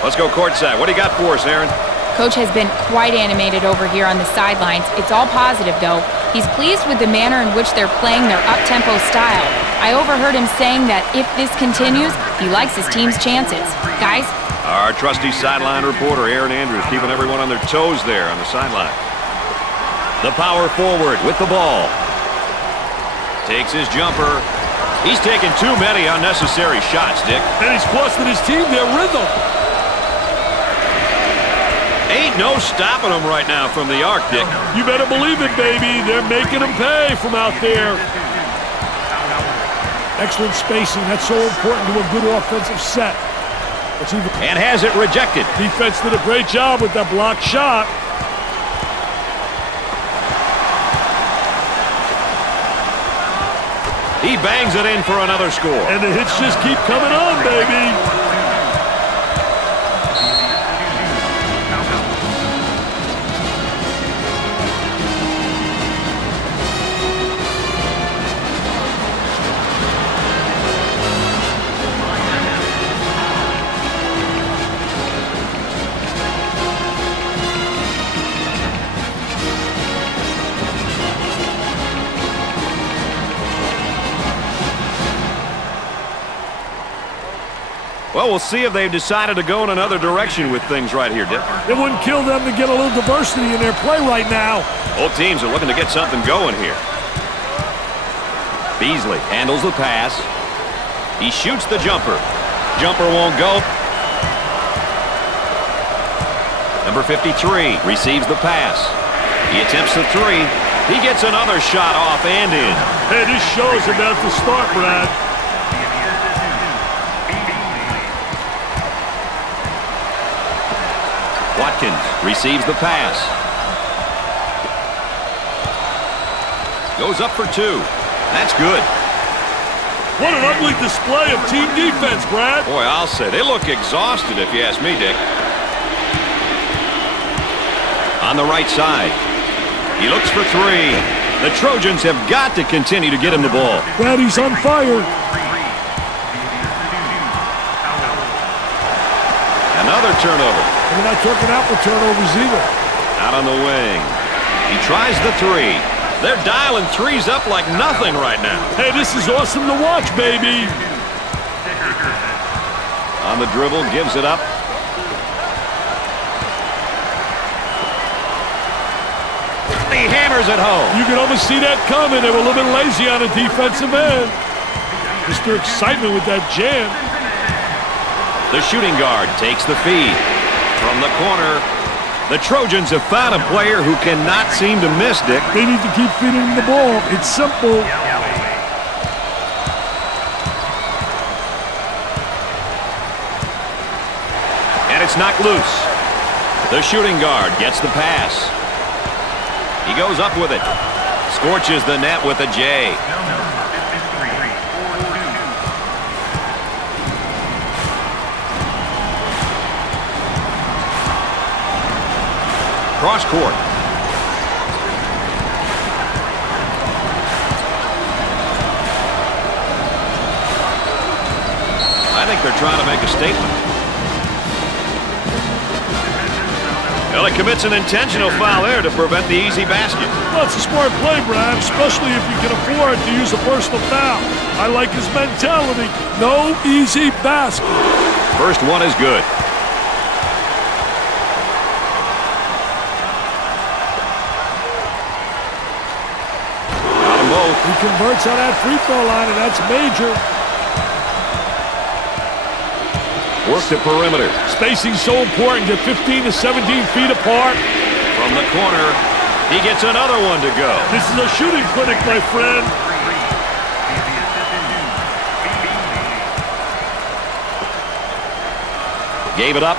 Let's go courtside. What do you got for us, Aaron? Coach has been quite animated over here on the sidelines. It's all positive, though. He's pleased with the manner in which they're playing their up-tempo style. I overheard him saying that if this continues, he likes his team's chances. Guys? Our trusty sideline reporter, Aaron Andrews, keeping everyone on their toes there on the sideline. The power forward with the ball. Takes his jumper. He's taken too many unnecessary shots, Dick. And he's costing his team their rhythm. Ain't no stopping him right now from the arc, Dick. You better believe it, baby. They're making him pay from out there. Excellent spacing. That's so important to a good offensive set. And has it rejected. Defense did a great job with that blocked shot. He bangs it in for another score. And the hits just keep coming on, baby. Well, we'll see if they've decided to go in another direction with things right here, Dick. It wouldn't kill them to get a little diversity in their play right now. Both teams are looking to get something going here. Beasley handles the pass. He shoots the jumper. Jumper won't go. Number 53 receives the pass. He attempts the three. He gets another shot off and in. Hey, this show's about to start, Brad. Watkins receives the pass. Goes up for two. That's good. What an ugly display of team defense, Brad. Boy, I'll say, they look exhausted if you ask me, Dick. On the right side. He looks for three. The Trojans have got to continue to get him the ball. Brad, he's on fire. Another turnover. And we're not talking apple turnovers either. Out on the wing. He tries the three. They're dialing threes up like nothing right now. Hey, this is awesome to watch, baby. On the dribble, gives it up. He hammers it home. You can almost see that coming. They were a little bit lazy on the defensive end. Mr. Excitement with that jam. The shooting guard takes the feed. From the corner, the Trojans have found a player who cannot seem to miss, Dick. They need to keep feeding him the ball. It's simple. And it's knocked loose. The shooting guard gets the pass. He goes up with it. Scorches the net with a J. Cross court. I think they're trying to make a statement. Well, he commits an intentional foul there to prevent the easy basket. Well, it's a smart play, Brad, especially if you can afford to use a personal foul. I like his mentality. No easy basket. First one is good. Got them both. He converts on that free throw line, and that's major. Work the perimeter. Spacing so important. Get 15 to 17 feet apart. From the corner, he gets another one to go. This is a shooting clinic, my friend. Gave it up.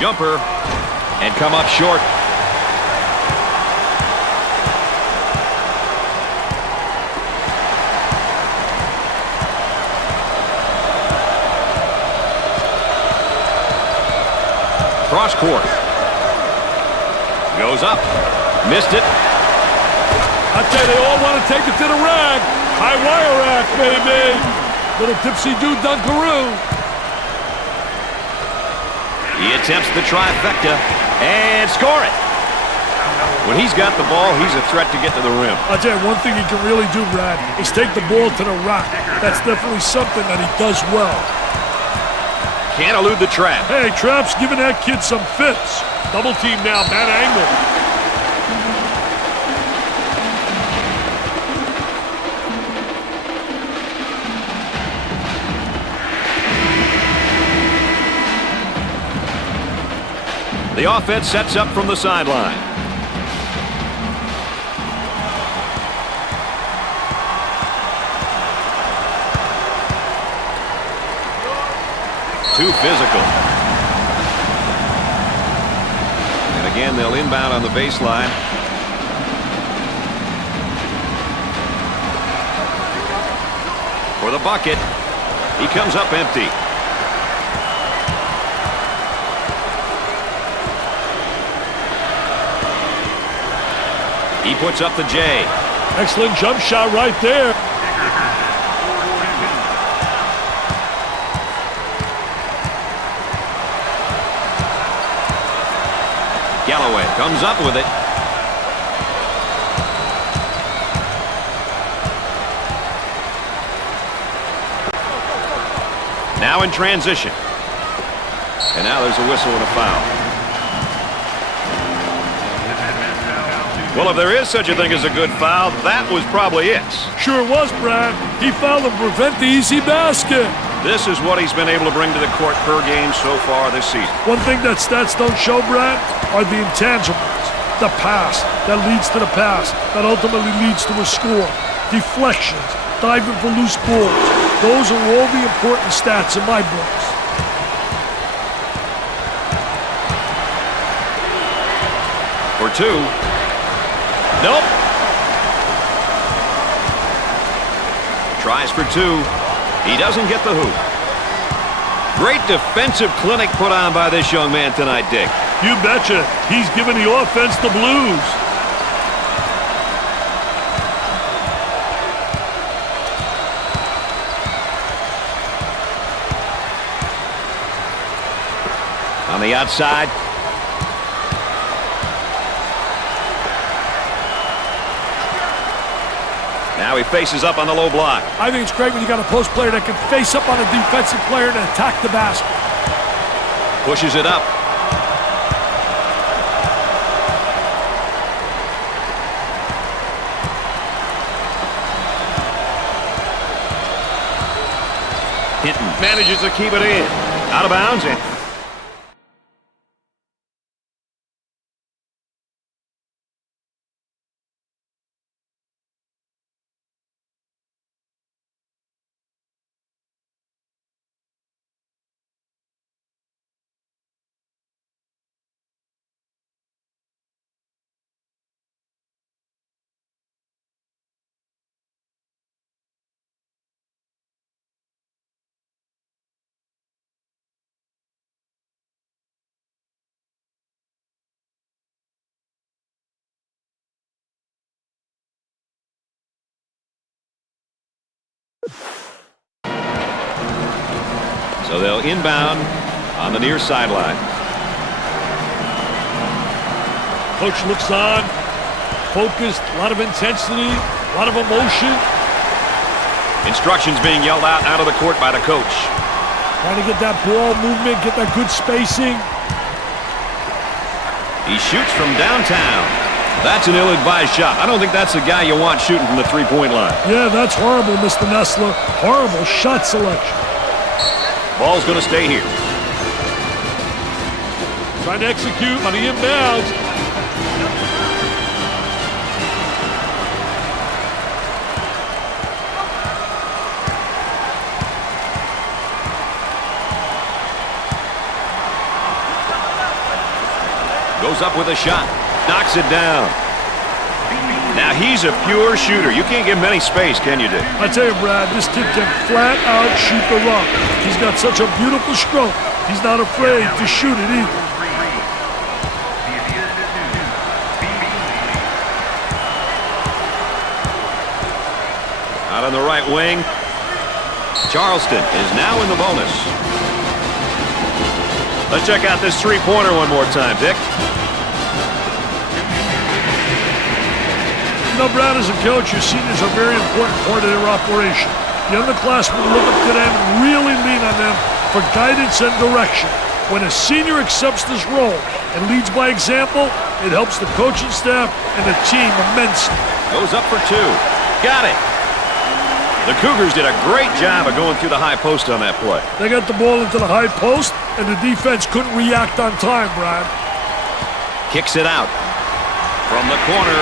Jumper. And come up short. Cross court. Goes up. Missed it. I tell you, they all want to take it to the rack. High wire rack, baby. Little tipsy dude Dunkaroo. He attempts the trifecta and score it. When he's got the ball, he's a threat to get to the rim. I'll tell you, one thing he can really do, Brad, is take the ball to the rack. That's definitely something that he does well. Can't elude the trap. Hey, Trap's giving that kid some fits. Double team now, bad angle. The offense sets up from the sideline. Too physical. And again, they'll inbound on the baseline. For the bucket. He comes up empty. He puts up the J. Excellent jump shot right there. Galloway comes up with it. Now in transition. And now there's a whistle and a foul. Well, if there is such a thing as a good foul, that was probably it. Sure was, Brad. He fouled to prevent the easy basket. This is what he's been able to bring to the court per game so far this season. One thing that stats don't show, Brad, are the intangibles. The pass that leads to the pass that ultimately leads to a score. Deflections, diving for loose balls. Those are all the important stats in my books. For two. Nope. Tries for two. He doesn't get the hoop. Great defensive clinic put on by this young man tonight, Dick. You betcha. He's giving the offense the blues. On the outside. Now he faces up on the low block. I think it's great when you got a post player that can face up on a defensive player and attack the basket. Pushes it up. Hinton manages to keep it in. Out of bounds. So they'll inbound on the near sideline. Coach looks on, focused, a lot of intensity, a lot of emotion. Instructions being yelled out of the court by the coach. Trying to get that ball movement, get that good spacing. He shoots from downtown. That's an ill-advised shot. I don't think that's the guy you want shooting from the three-point line. Yeah, that's horrible, Mr. Nessler. Horrible shot selection. Ball's going to stay here. Trying to execute on the inbounds. Goes up with a shot. Knocks it down. Now he's a pure shooter. You can't give him any space, can you, Dick? I tell you, Brad, this kid can flat out shoot the rock. He's got such a beautiful stroke. He's not afraid to shoot it either. Out on the right wing. Charleston is now in the bonus. Let's check out this three-pointer one more time, Dick. You know, Brad, as a coach, your seniors are a very important part of their operation. The underclassmen look up to them and really lean on them for guidance and direction. When a senior accepts this role and leads by example, it helps the coaching staff and the team immensely. Goes up for two. Got it. The Cougars did a great job of going through the high post on that play. They got the ball into the high post, and the defense couldn't react on time, Brad. Kicks it out. From the corner,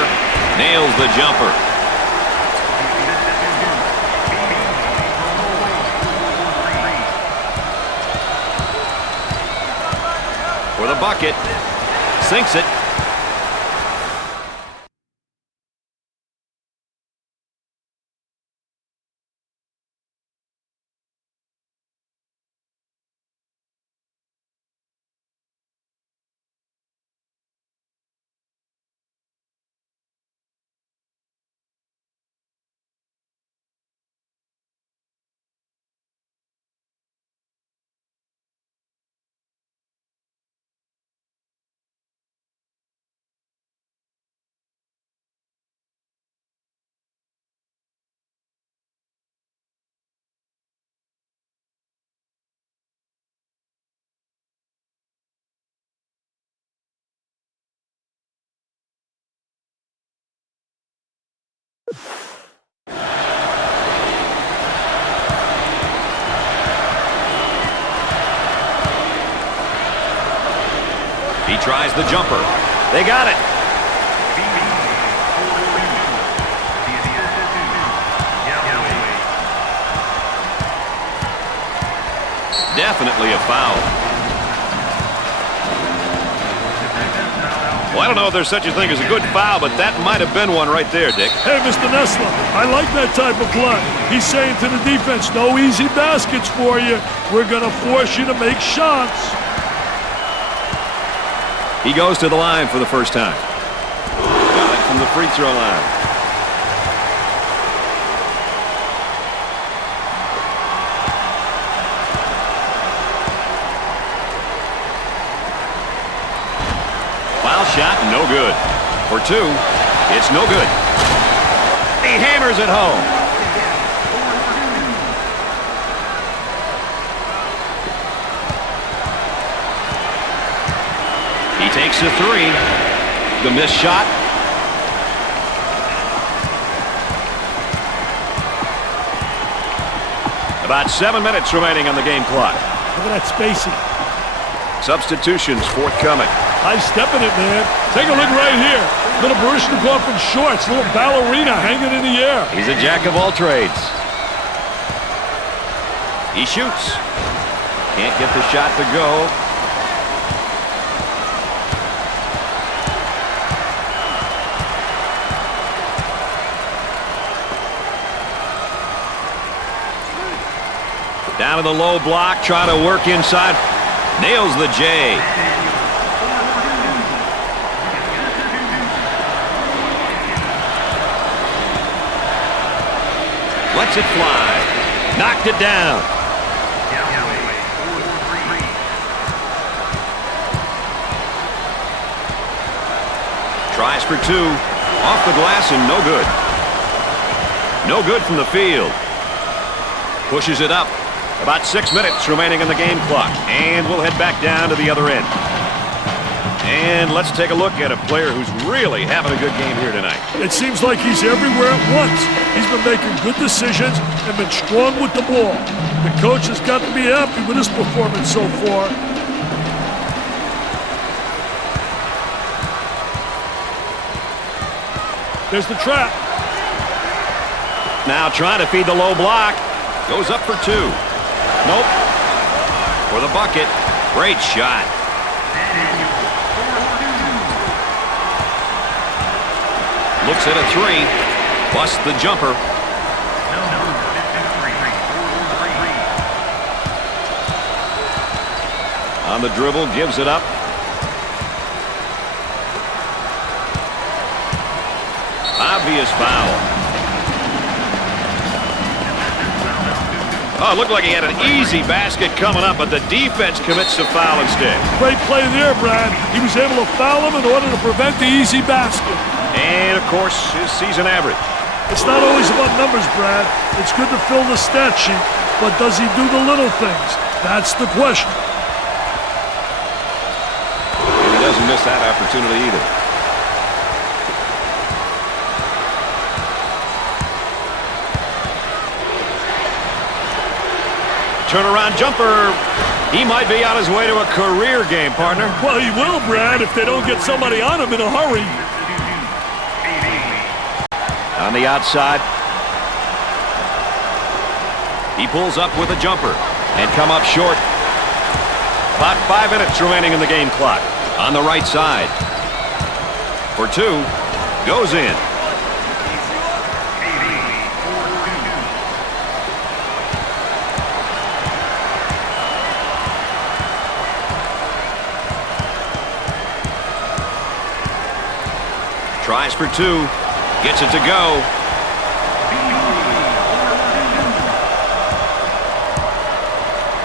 nails the jumper. For the bucket. Sinks it. He tries the jumper. They got it. Definitely a foul. Well, I don't know if there's such a thing as a good foul, but that might have been one right there, Dick. Hey, Mr. Nessler, I like that type of play. He's saying to the defense, no easy baskets for you. We're going to force you to make shots. He goes to the line for the first time. Got it from the free throw line. Foul shot, no good. For two, it's no good. He hammers it home. He takes the three. The missed shot. About 7 minutes remaining on the game clock. Look at that spacing. Substitutions forthcoming. Nice step in it, man. Take a look right here. Little Baryshnikov in shorts, little ballerina hanging in the air. He's a jack of all trades. He shoots. Can't get the shot to go. Down to the low block, trying to work inside. Nails the J. Lets it fly. Knocked it down. Tries for two. Off the glass and no good. No good from the field. Pushes it up. About 6 minutes remaining on the game clock. And we'll head back down to the other end. And let's take a look at a player who's really having a good game here tonight. It seems like he's everywhere at once. He's been making good decisions and been strong with the ball. The coach has got to be happy with his performance so far. There's the trap. Now trying to feed the low block. Goes up for two. Nope. For the bucket. Great shot. Looks at a three. Busts the jumper. On the dribble, gives it up. Obvious foul. Oh, it looked like he had an easy basket coming up, but the defense commits to foul instead. Great play there, Brad. He was able to foul him in order to prevent the easy basket. And, of course, his season average. It's not always about numbers, Brad. It's good to fill the stat sheet, but does he do the little things? That's the question. And he doesn't miss that opportunity either. Turnaround jumper. He might be on his way to a career game, partner. Well, he will, Brad, if they don't get somebody on him in a hurry. On the outside. He pulls up with a jumper and come up short. About 5 minutes remaining in the game clock. On the right side. For two. Goes in. Tries for two. Gets it to go.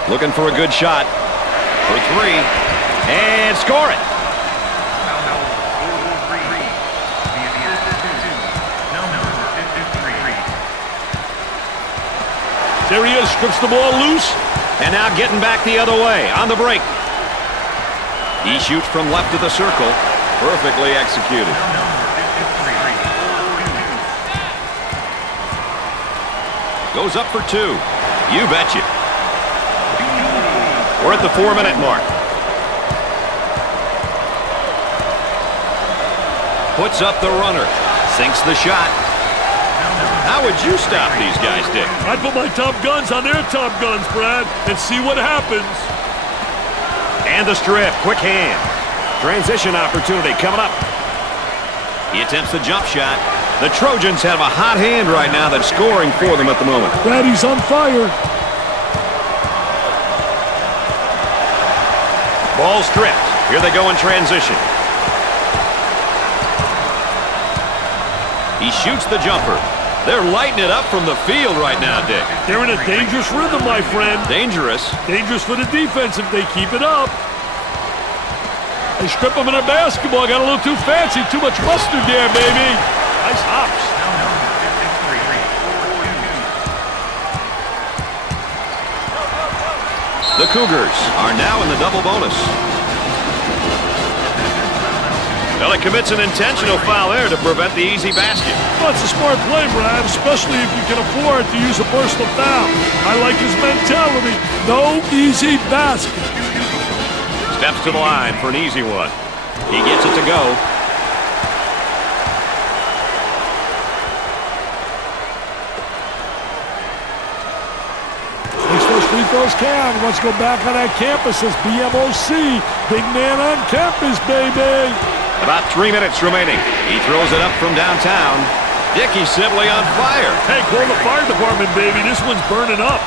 Looking for a good shot. For three. And score it. There he is. Strips the ball loose. And now getting back the other way. On the break. He shoots from left of the circle. Perfectly executed. Goes up for two. You betcha. We're at the 4-minute mark. Puts up the runner. Sinks the shot. How would you stop these guys, Dick? I'd put my top guns on their top guns, Brad, and see what happens. And the strip. Quick hand. Transition opportunity coming up. He attempts the jump shot. The Trojans have a hot hand right now that's scoring for them at the moment. Daddy's on fire. Ball stripped. Here they go in transition. He shoots the jumper. They're lighting it up from the field right now, Dick. They're in a dangerous rhythm, my friend. Dangerous. Dangerous for the defense if they keep it up. They strip them in a basketball. Got a little too fancy. Too much mustard there, baby. Nice hops. The Cougars are now in the double bonus. Well, it commits an intentional foul there to prevent the easy basket. Well, it's a smart play, Brad, especially if you can afford to use a personal foul. I like his mentality. No easy basket. Steps to the line for an easy one. He gets it to go. Makes those free throws count. Wants to go back on that campus as BMOC. Big man on campus, baby. About 3 minutes remaining. He throws it up from downtown. Dickey's simply on fire. Hey, call the fire department, baby. This one's burning up.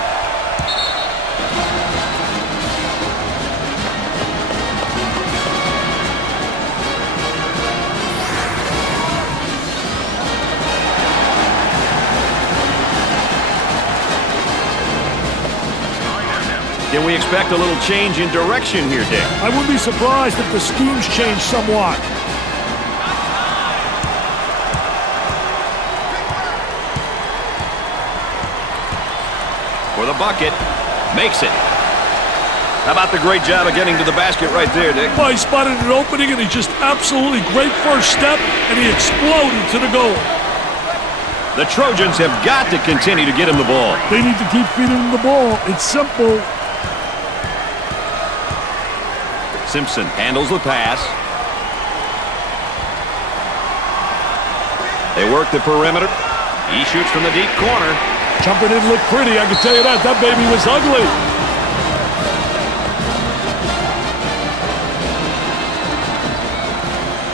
Can we expect a little change in direction here, Dick? I wouldn't be surprised if the schemes change somewhat. For the bucket. Makes it. How about the great job of getting to the basket right there, Dick? Well, he spotted an opening, and he just absolutely great first step, and he exploded to the goal. The Trojans have got to continue to get him the ball. They need to keep feeding him the ball. It's simple. Simpson handles the pass. They work the perimeter. He shoots from the deep corner. Jumper didn't look pretty, I can tell you that. That baby was ugly.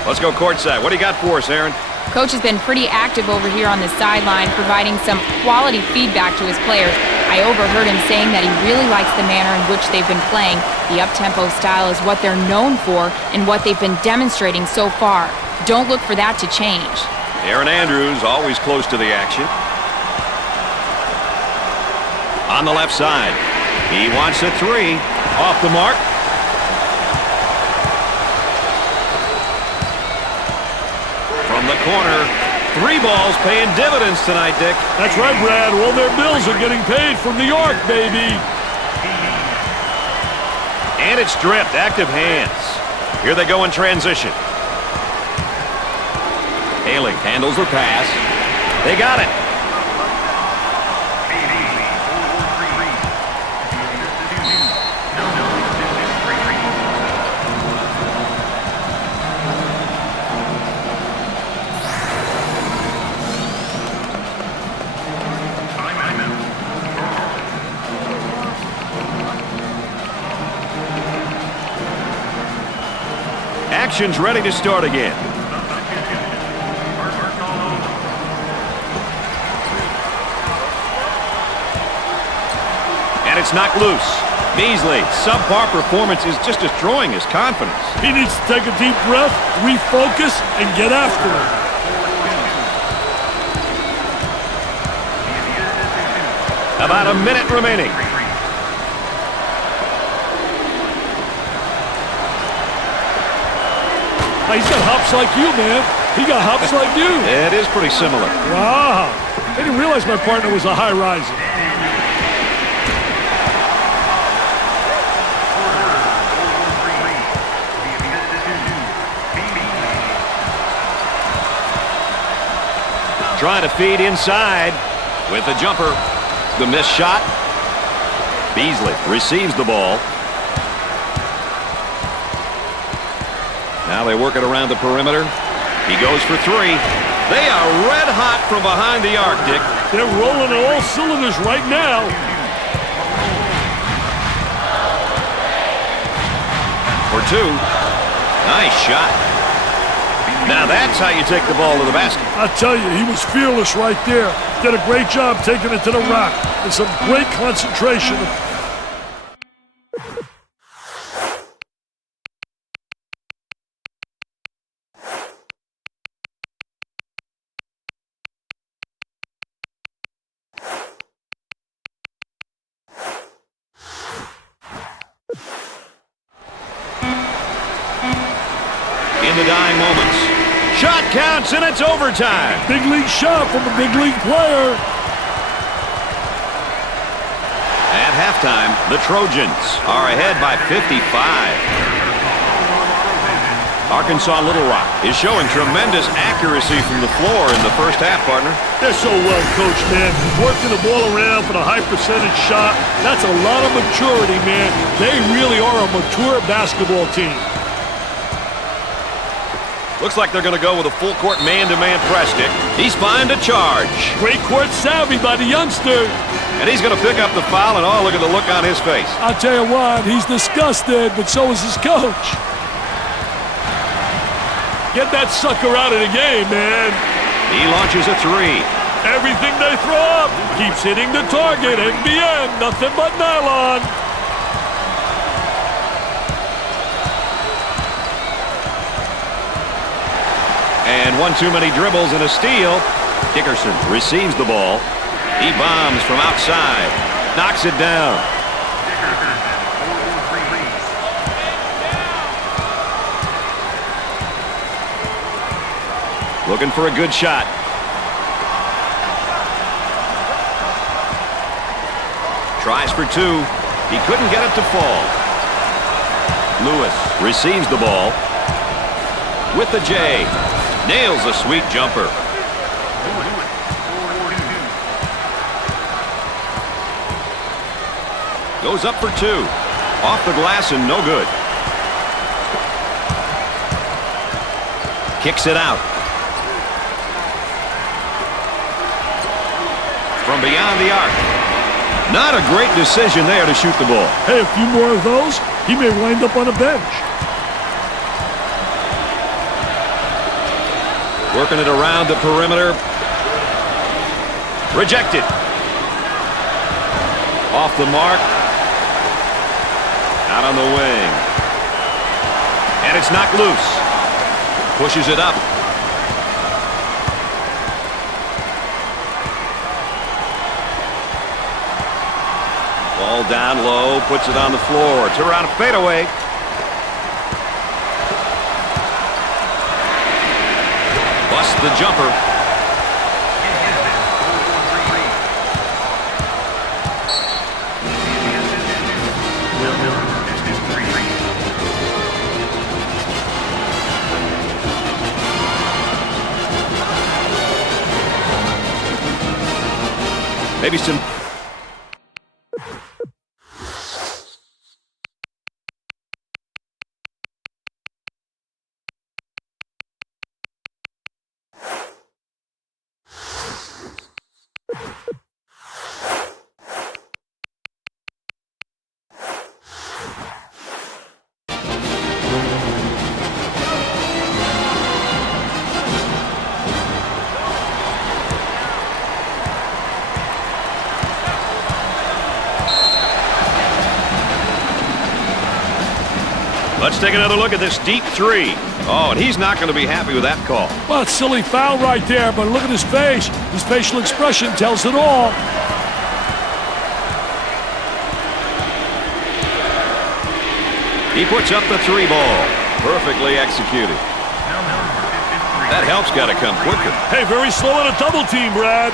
Let's go courtside. What do you got for us, Aaron? Coach has been pretty active over here on the sideline, providing some quality feedback to his players. I overheard him saying that he really likes the manner in which they've been playing. The up-tempo style is what they're known for and what they've been demonstrating so far. Don't look for that to change. Aaron Andrews always close to the action. On the left side. He wants a three. Off the mark. From the corner. 3 balls paying dividends tonight, Dick. That's right, Brad. All their bills are getting paid from New York, baby. And it's stripped. Active hands. Here they go in transition. Haley handles the pass. They got it. Action's ready to start again. And it's knocked loose. Beasley, subpar performance is just destroying his confidence. He needs to take a deep breath, refocus, and get after it. About a minute remaining. He's got hops like you, man. He got hops like you. It is pretty similar. Wow. I didn't realize my partner was a high riser. Trying to feed inside with the jumper. The missed shot. Beasley receives the ball. Now they work it around the perimeter. He goes for 3. They are red hot from behind the arc, Dick. They're rolling on all cylinders right now. For 2. Nice shot. Now that's how you take the ball to the basket. I tell you, he was fearless right there. Did a great job taking it to the rack. And some great concentration. In the dying moments. Shot counts and it's overtime. Big league shot from a big league player. At halftime, the Trojans are ahead by 55. Arkansas Little Rock is showing tremendous accuracy from the floor in the first half, partner. They're so well coached, man. Working the ball around for the high percentage shot. That's a lot of maturity, man. They really are a mature basketball team. Looks like they're going to go with a full-court man-to-man press, Dick. He's fine to charge. Great court savvy by the youngster. And he's going to pick up the foul, and oh, look at the look on his face. I'll tell you what, he's disgusted, but so is his coach. Get that sucker out of the game, man. He launches a three. Everything they throw up keeps hitting the target. NBA, nothing but nylon. And one too many dribbles and a steal. Dickerson receives the ball. He bombs from outside. Knocks it down. Looking for a good shot. Tries for two. He couldn't get it to fall. Lewis receives the ball. With the J. Nails a sweet jumper. Goes up for two. Off the glass and no good. Kicks it out. From beyond the arc. Not a great decision there to shoot the ball. Hey, a few more of those, he may wind up on a bench. Working it around the perimeter. Rejected. Off the mark. Out on the wing. And it's knocked loose. Pushes it up. Ball down low. Puts it on the floor. Turn around a fadeaway. Busts the jumper. Maybe some... Let's take another look at this deep three. Oh, and he's not going to be happy with that call. Well, it's a silly foul right there, but look at his face. His facial expression tells it all. He puts up the three ball. Perfectly executed. That help's got to come quicker. Hey, very slow on a double team, Brad.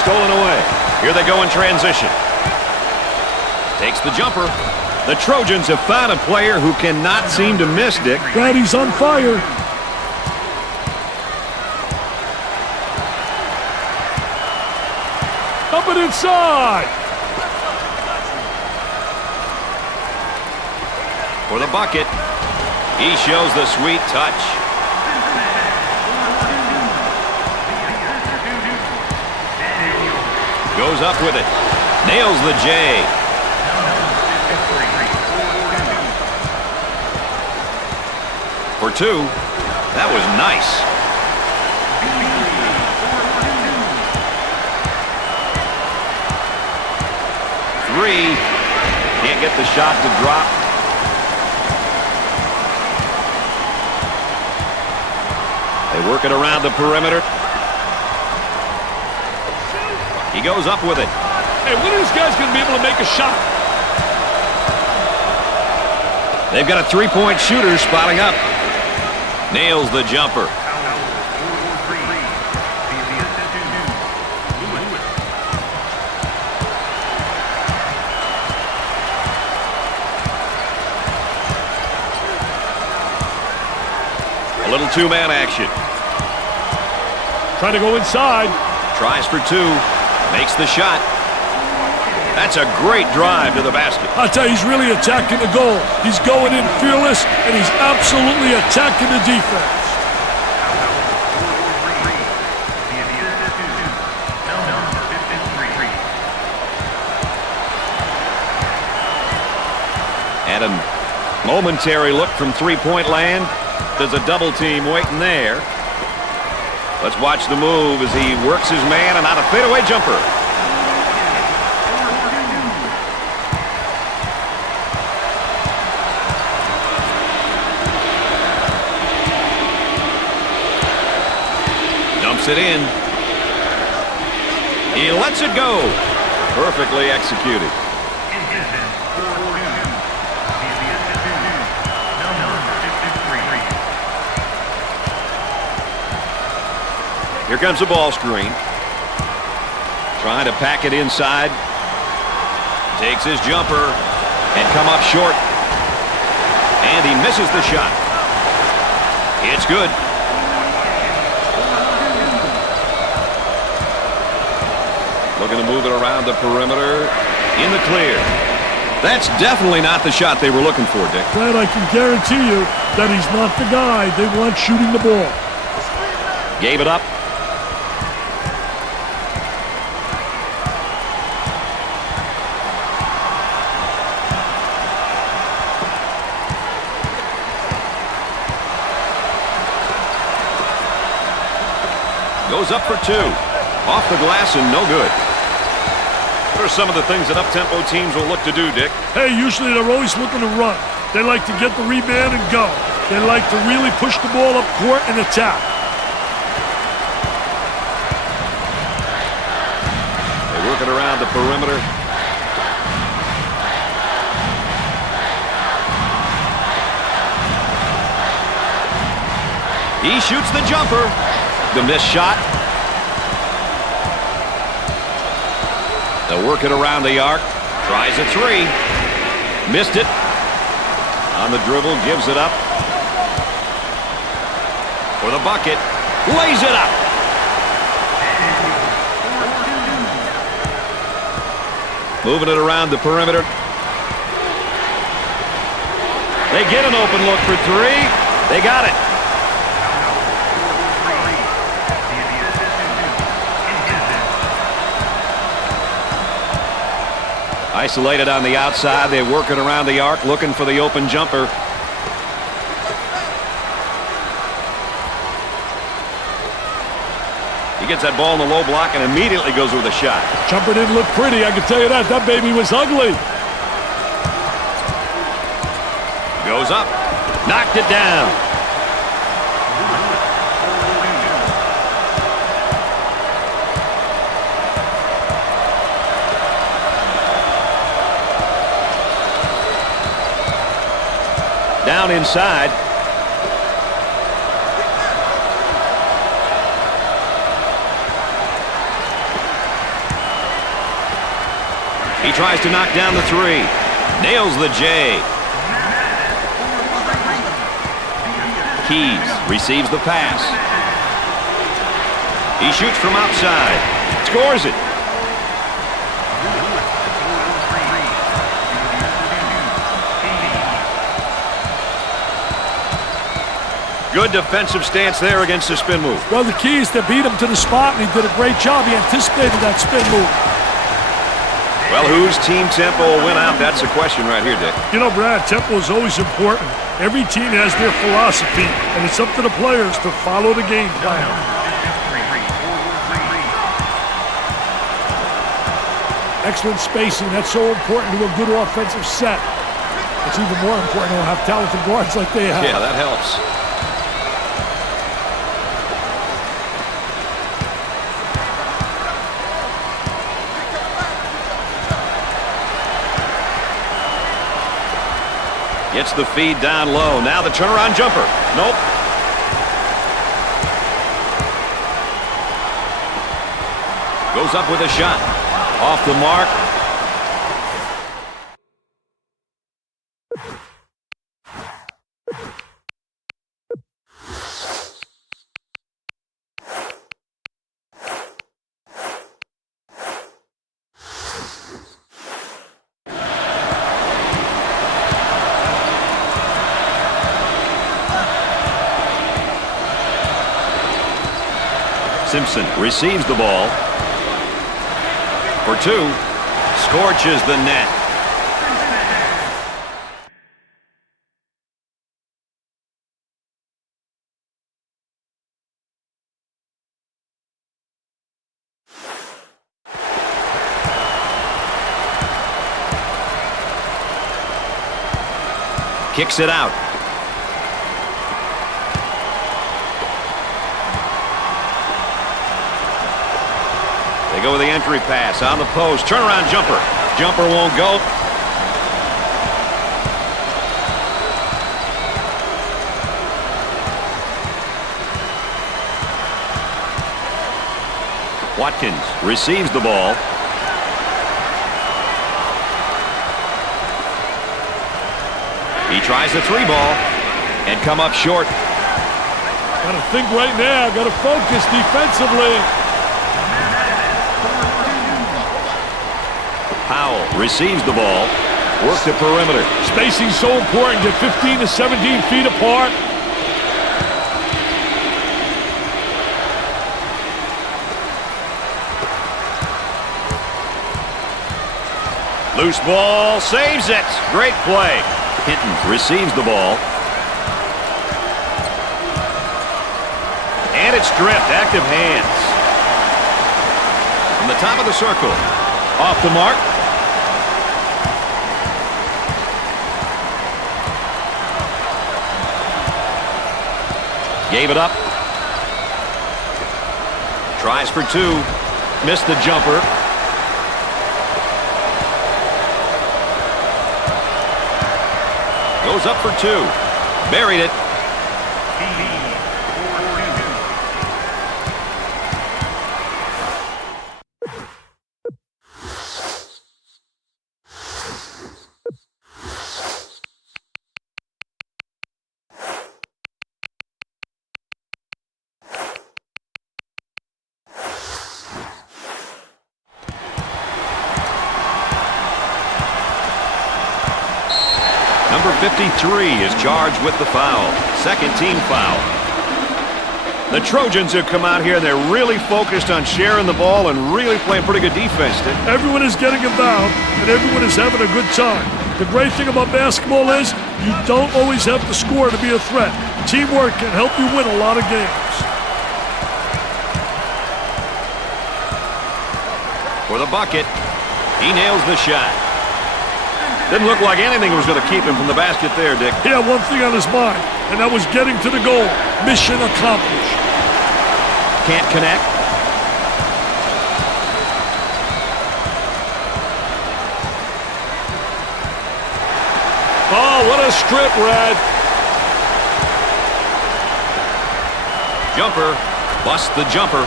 Stolen away. Here they go in transition. Takes the jumper. The Trojans have found a player who cannot seem to miss, Dick. Brad, he's on fire. Up and inside. For the bucket. He shows the sweet touch. Goes up with it. Nails the J. For two. That was nice. Three. Can't get the shot to drop. They work it around the perimeter. He goes up with it. Hey, when are these guys going to be able to make a shot? They've got a three-point shooter spotting up. Nails the jumper. A little two-man action. Trying to go inside. Tries for two. Makes the shot. That's a great drive to the basket. I'll tell you, he's really attacking the goal. He's going in fearless, and he's absolutely attacking the defense. And a momentary look from three-point land. There's a double team waiting there. Let's watch the move as he works his man and on a fadeaway jumper. Dumps it in. He lets it go. Perfectly executed. Here comes the ball screen. Trying to pack it inside. Takes his jumper and come up short. And he misses the shot. It's good. Looking to move it around the perimeter. In the clear. That's definitely not the shot they were looking for, Dick. Fred, I can guarantee you that he's not the guy they want shooting the ball. Gave it up. Goes up for two. Off the glass and no good. What are some of the things that up-tempo teams will look to do, Dick? Hey, usually they're always looking to run. They like to get the rebound and go. They like to really push the ball up court and attack. They work it around the perimeter. He shoots the jumper. The missed shot. They'll work it around the arc. Tries a three. Missed it. On the dribble, gives it up. For the bucket. Lays it up. Moving it around the perimeter. They get an open look for three. They got it. Isolated on the outside. They're working around the arc, looking for the open jumper. He gets that ball in the low block and immediately goes with a shot. Jumper didn't look pretty, I can tell you that. That baby was ugly. Goes up. Knocked it down. Down inside. He tries to knock down the three. Nails the J. Keys receives the pass. He shoots from outside. Scores it. Good defensive stance there against the spin move. Well, the key is to beat him to the spot, and he did a great job. He anticipated that spin move. Well, whose team tempo will win out? That's the question right here, Dick. You know, Brad, tempo is always important. Every team has their philosophy, and it's up to the players to follow the game plan. Excellent spacing. That's so important to a good offensive set. It's even more important to have talented guards like they have. Yeah, that helps. Gets the feed down low. Now the turnaround jumper. Nope. Goes up with a shot. Off the mark. Simpson receives the ball for two. Scorches the net. Kicks it out. They go with the entry pass on the post. Turnaround jumper. Jumper won't go. Watkins receives the ball. He tries the three ball and come up short. Got to think right now. Got to focus defensively. Powell receives the ball. Work the perimeter. Spacing so important. Get 15 to 17 feet apart. Loose ball. Saves it. Great play. Hinton receives the ball. And it's stripped. Active hands. From the top of the circle. Off the mark. Gave it up. Tries for two. Missed the jumper. Goes up for two. Buried it. Number 53 is charged with the foul. Second team foul. The Trojans have come out here and they're really focused on sharing the ball and really playing pretty good defense. Everyone is getting involved and everyone is having a good time. The great thing about basketball is you don't always have to score to be a threat. Teamwork can help you win a lot of games. For the bucket, he nails the shot. Didn't look like anything was going to keep him from the basket there, Dick. He had one thing on his mind, and that was getting to the goal. Mission accomplished. Can't connect. Oh, what a strip, Red. Jumper. Busts the jumper.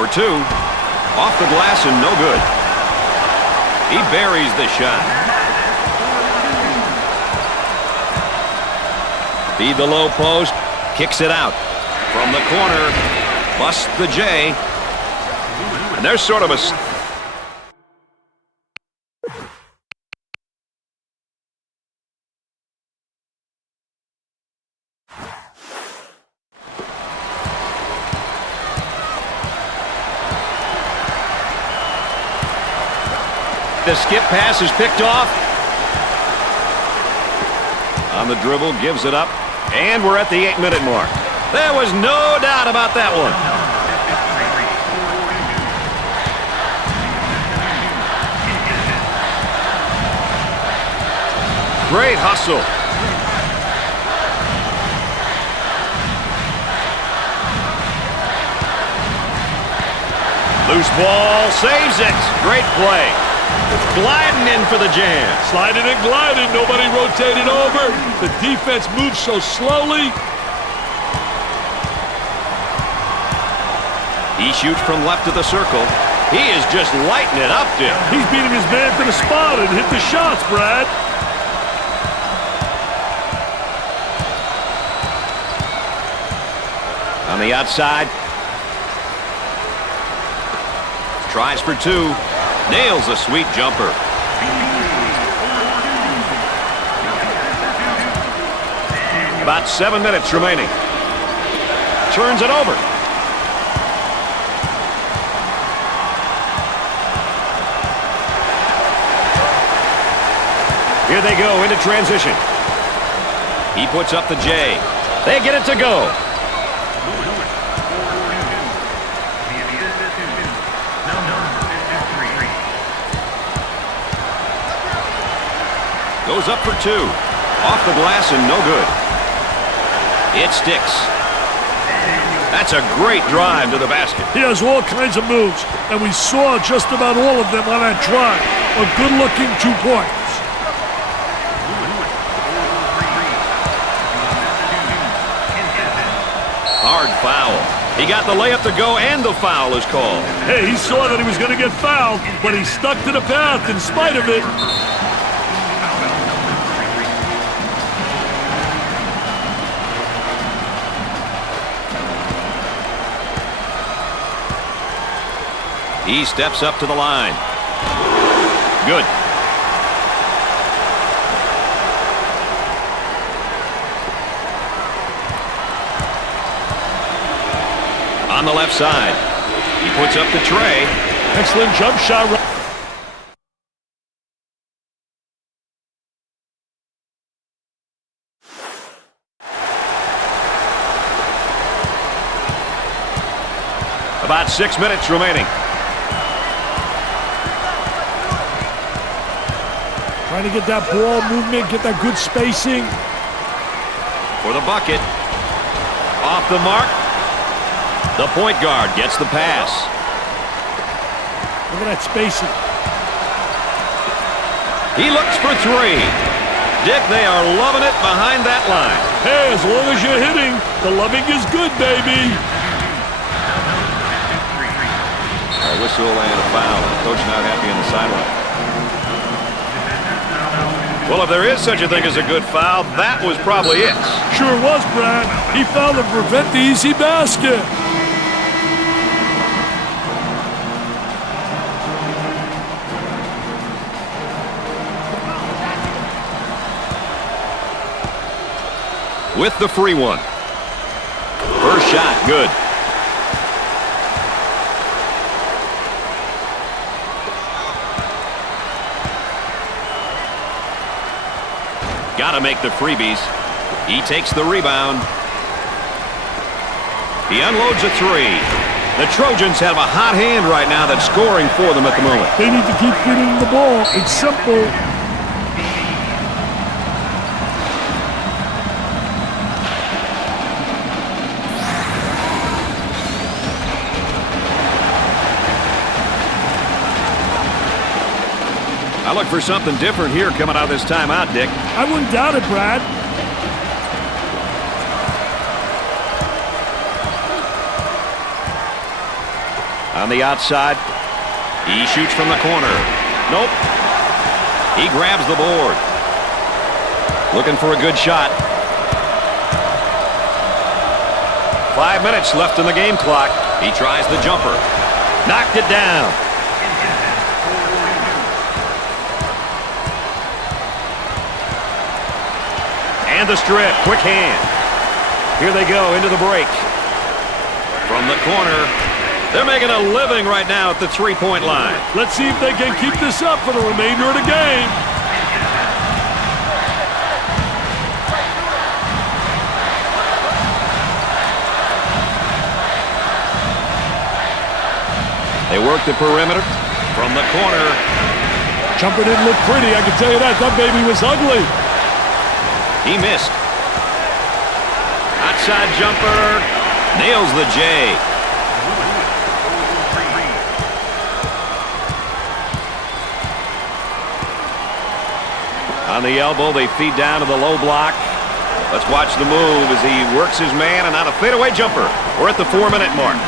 For two. Off the glass and no good. He buries the shot. Feed the low post. Kicks it out. From the corner. Busts the J. And there's sort of a... The skip pass is picked off. On the dribble, gives it up. And we're at the 8-minute mark. There was no doubt about that one. Great hustle. Loose ball, saves it. Great play. Gliding in for the jam. Sliding and gliding, nobody rotated over. The defense moves so slowly. He shoots from left of the circle. He is just lighting it up, Dick. He's beating his man to the spot and hit the shots, Brad. On the outside. Tries for two. Nails a sweet jumper. About 7 minutes remaining. Turns it over. Here they go into transition. He puts up the J. They get it to go. Goes up for two. Off the glass and no good. It sticks. That's a great drive to the basket. He has all kinds of moves, and we saw just about all of them on that drive. A good-looking 2 points. Hard foul. He got the layup to go, and the foul is called. Hey, he saw that he was going to get fouled, but he stuck to the path in spite of it. He steps up to the line. Good. On the left side. He puts up the tray. Excellent jump shot. About 6 minutes remaining. Trying to get that ball movement, get that good spacing. For the bucket. Off the mark. The point guard gets the pass. Look at that spacing. He looks for three. Dick, they are loving it behind that line. Hey, as long as you're hitting, the loving is good, baby. A whistle and a foul. The coach not happy on the sideline. Well, if there is such a thing as a good foul, that was probably it. Sure was, Brad. He fouled to prevent the easy basket. With the free one. First shot, good. Got to make the freebies. He takes the rebound. He unloads a three. The Trojans have a hot hand right now that's scoring for them at the moment. They need to keep getting the ball. It's simple. I look for something different here coming out of this timeout, Dick. I wouldn't doubt it, Brad. On the outside, he shoots from the corner. Nope. He grabs the board. Looking for a good shot. 5 minutes left in the game clock. He tries the jumper. Knocked it down. And the strip, quick hand. Here they go into the break. From the corner, They're making a living right now at the three-point line. Let's see if they can keep this up for the remainder of the game. They work the perimeter from the corner. Jumper didn't look pretty, I can tell you that. That baby was ugly. He missed. Outside jumper. Nails the J. On the elbow, they feed down to the low block. Let's watch the move as he works his man and on a fadeaway jumper. We're at the 4-minute mark.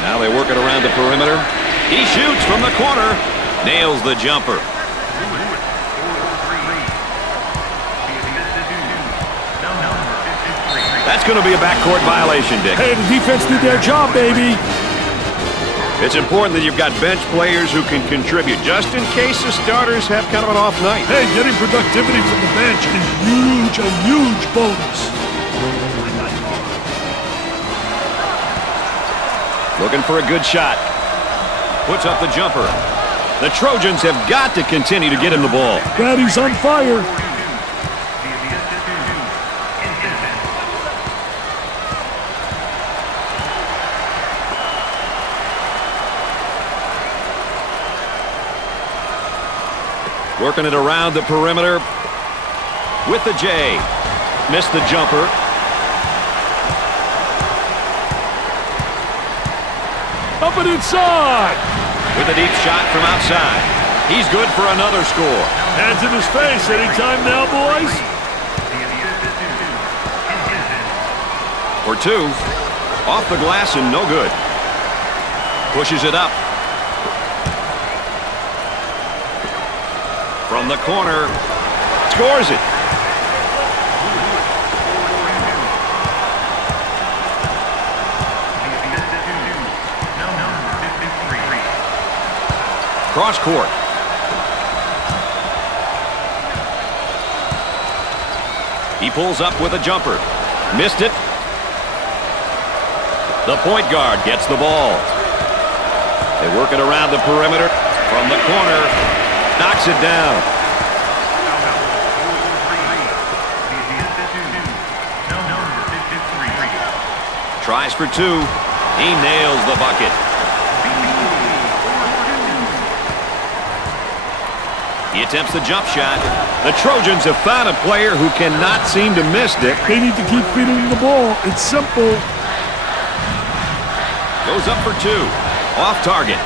Now they work it around the perimeter. He shoots from the corner. Nails the jumper. That's going to be a backcourt violation, Dick. Hey, the defense did their job, baby. It's important that you've got bench players who can contribute, just in case the starters have kind of an off night. Hey, getting productivity from the bench is a huge bonus. Looking for a good shot. Puts up the jumper. The Trojans have got to continue to get him the ball. Daddy's on fire. Working it around the perimeter with the J. Missed the jumper. Up and inside. With a deep shot from outside. He's good for another score. Hands in his face. Anytime now, boys. For two. Off the glass and no good. Pushes it up. From the corner, scores it. Cross court. He pulls up with a jumper. Missed it. The point guard gets the ball. They work it around the perimeter. From the corner. Knocks it down. Tries for two. He nails the bucket. He attempts the jump shot. The Trojans have found a player who cannot seem to miss, Dick. They need to keep feeding him the ball. It's simple. Goes up for two. Off target.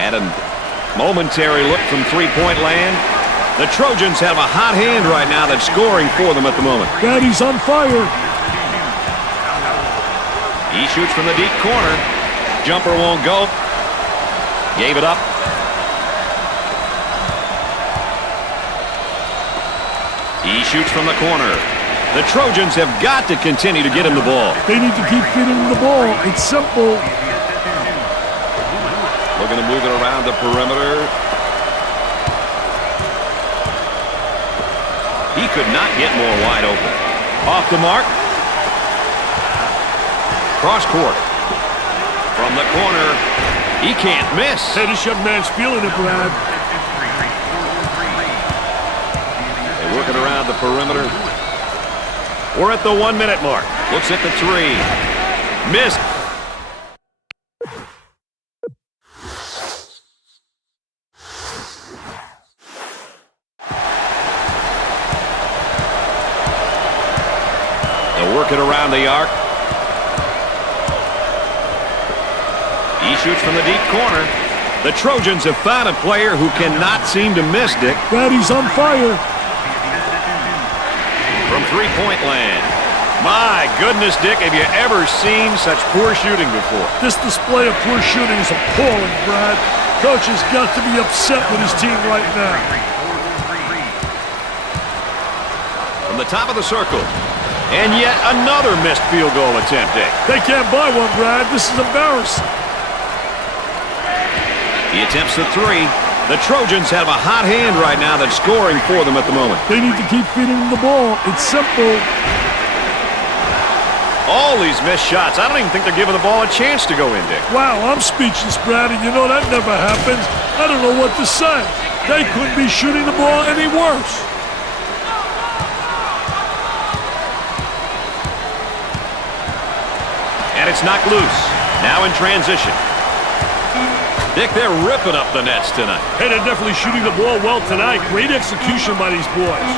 Had a momentary look from three-point land. The Trojans have a hot hand right now that's scoring for them at the moment. Daddy's on fire. He shoots from the deep corner. Jumper won't go. Gave it up. He shoots from the corner. The Trojans have got to continue to get him the ball. They need to keep feeding him the ball. It's simple. Looking to move it around the perimeter. He could not get more wide open. Off the mark. Cross court. From the corner. He can't miss. Hey, this young man's feeling it, Brad. They work it around the perimeter. We're at the 1-minute mark. Looks at the three. Missed. Work it around the arc. He shoots from the deep corner. The Trojans have found a player who cannot seem to miss, Dick. Daddy's on fire. From three-point land. My goodness, Dick, have you ever seen such poor shooting before? This display of poor shooting is appalling, Brad. Coach has got to be upset with his team right now. From the top of the circle. And yet another missed field goal attempt, Dick. They can't buy one, Brad. This is embarrassing. He attempts the three. The Trojans have a hot hand right now that's scoring for them at the moment. They need to keep feeding them the ball. It's simple. All these missed shots. I don't even think they're giving the ball a chance to go in, Dick. Wow, I'm speechless, Brad, and you know that never happens. I don't know what to say. They couldn't be shooting the ball any worse. And it's knocked loose. Now in transition. Dick, they're ripping up the nets tonight. Hey, they're definitely shooting the ball well tonight. Great execution by these boys.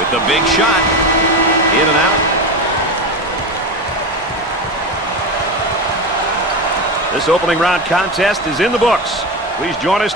With the big shot. In and out. This opening round contest is in the books. Please join us.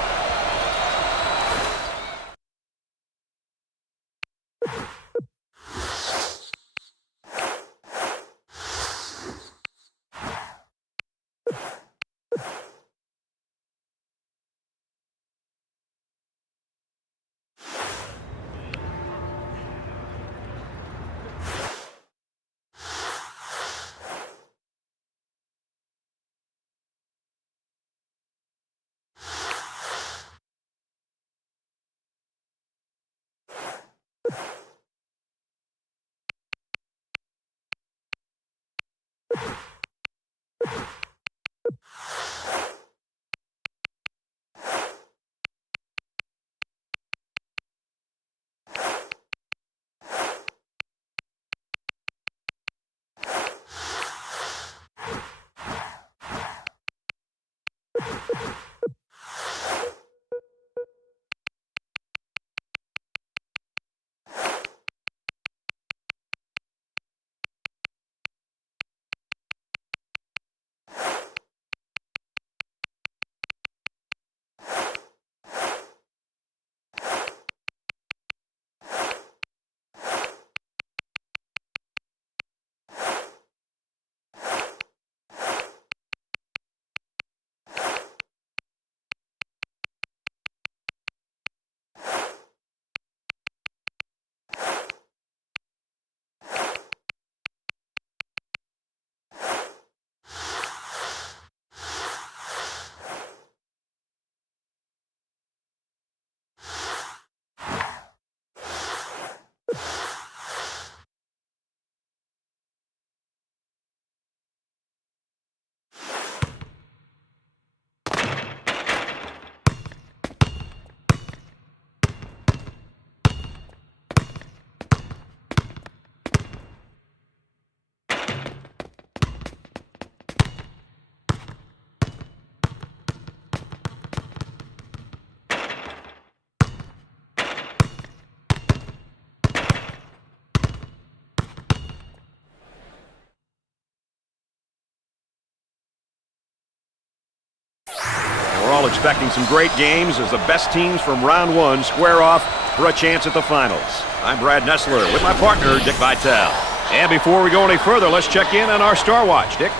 We're all expecting some great games as the best teams from round one square off for a chance at the finals. I'm Brad Nessler with my partner, Dick Vitale. And before we go any further, let's check in on our Star Watch. Dick?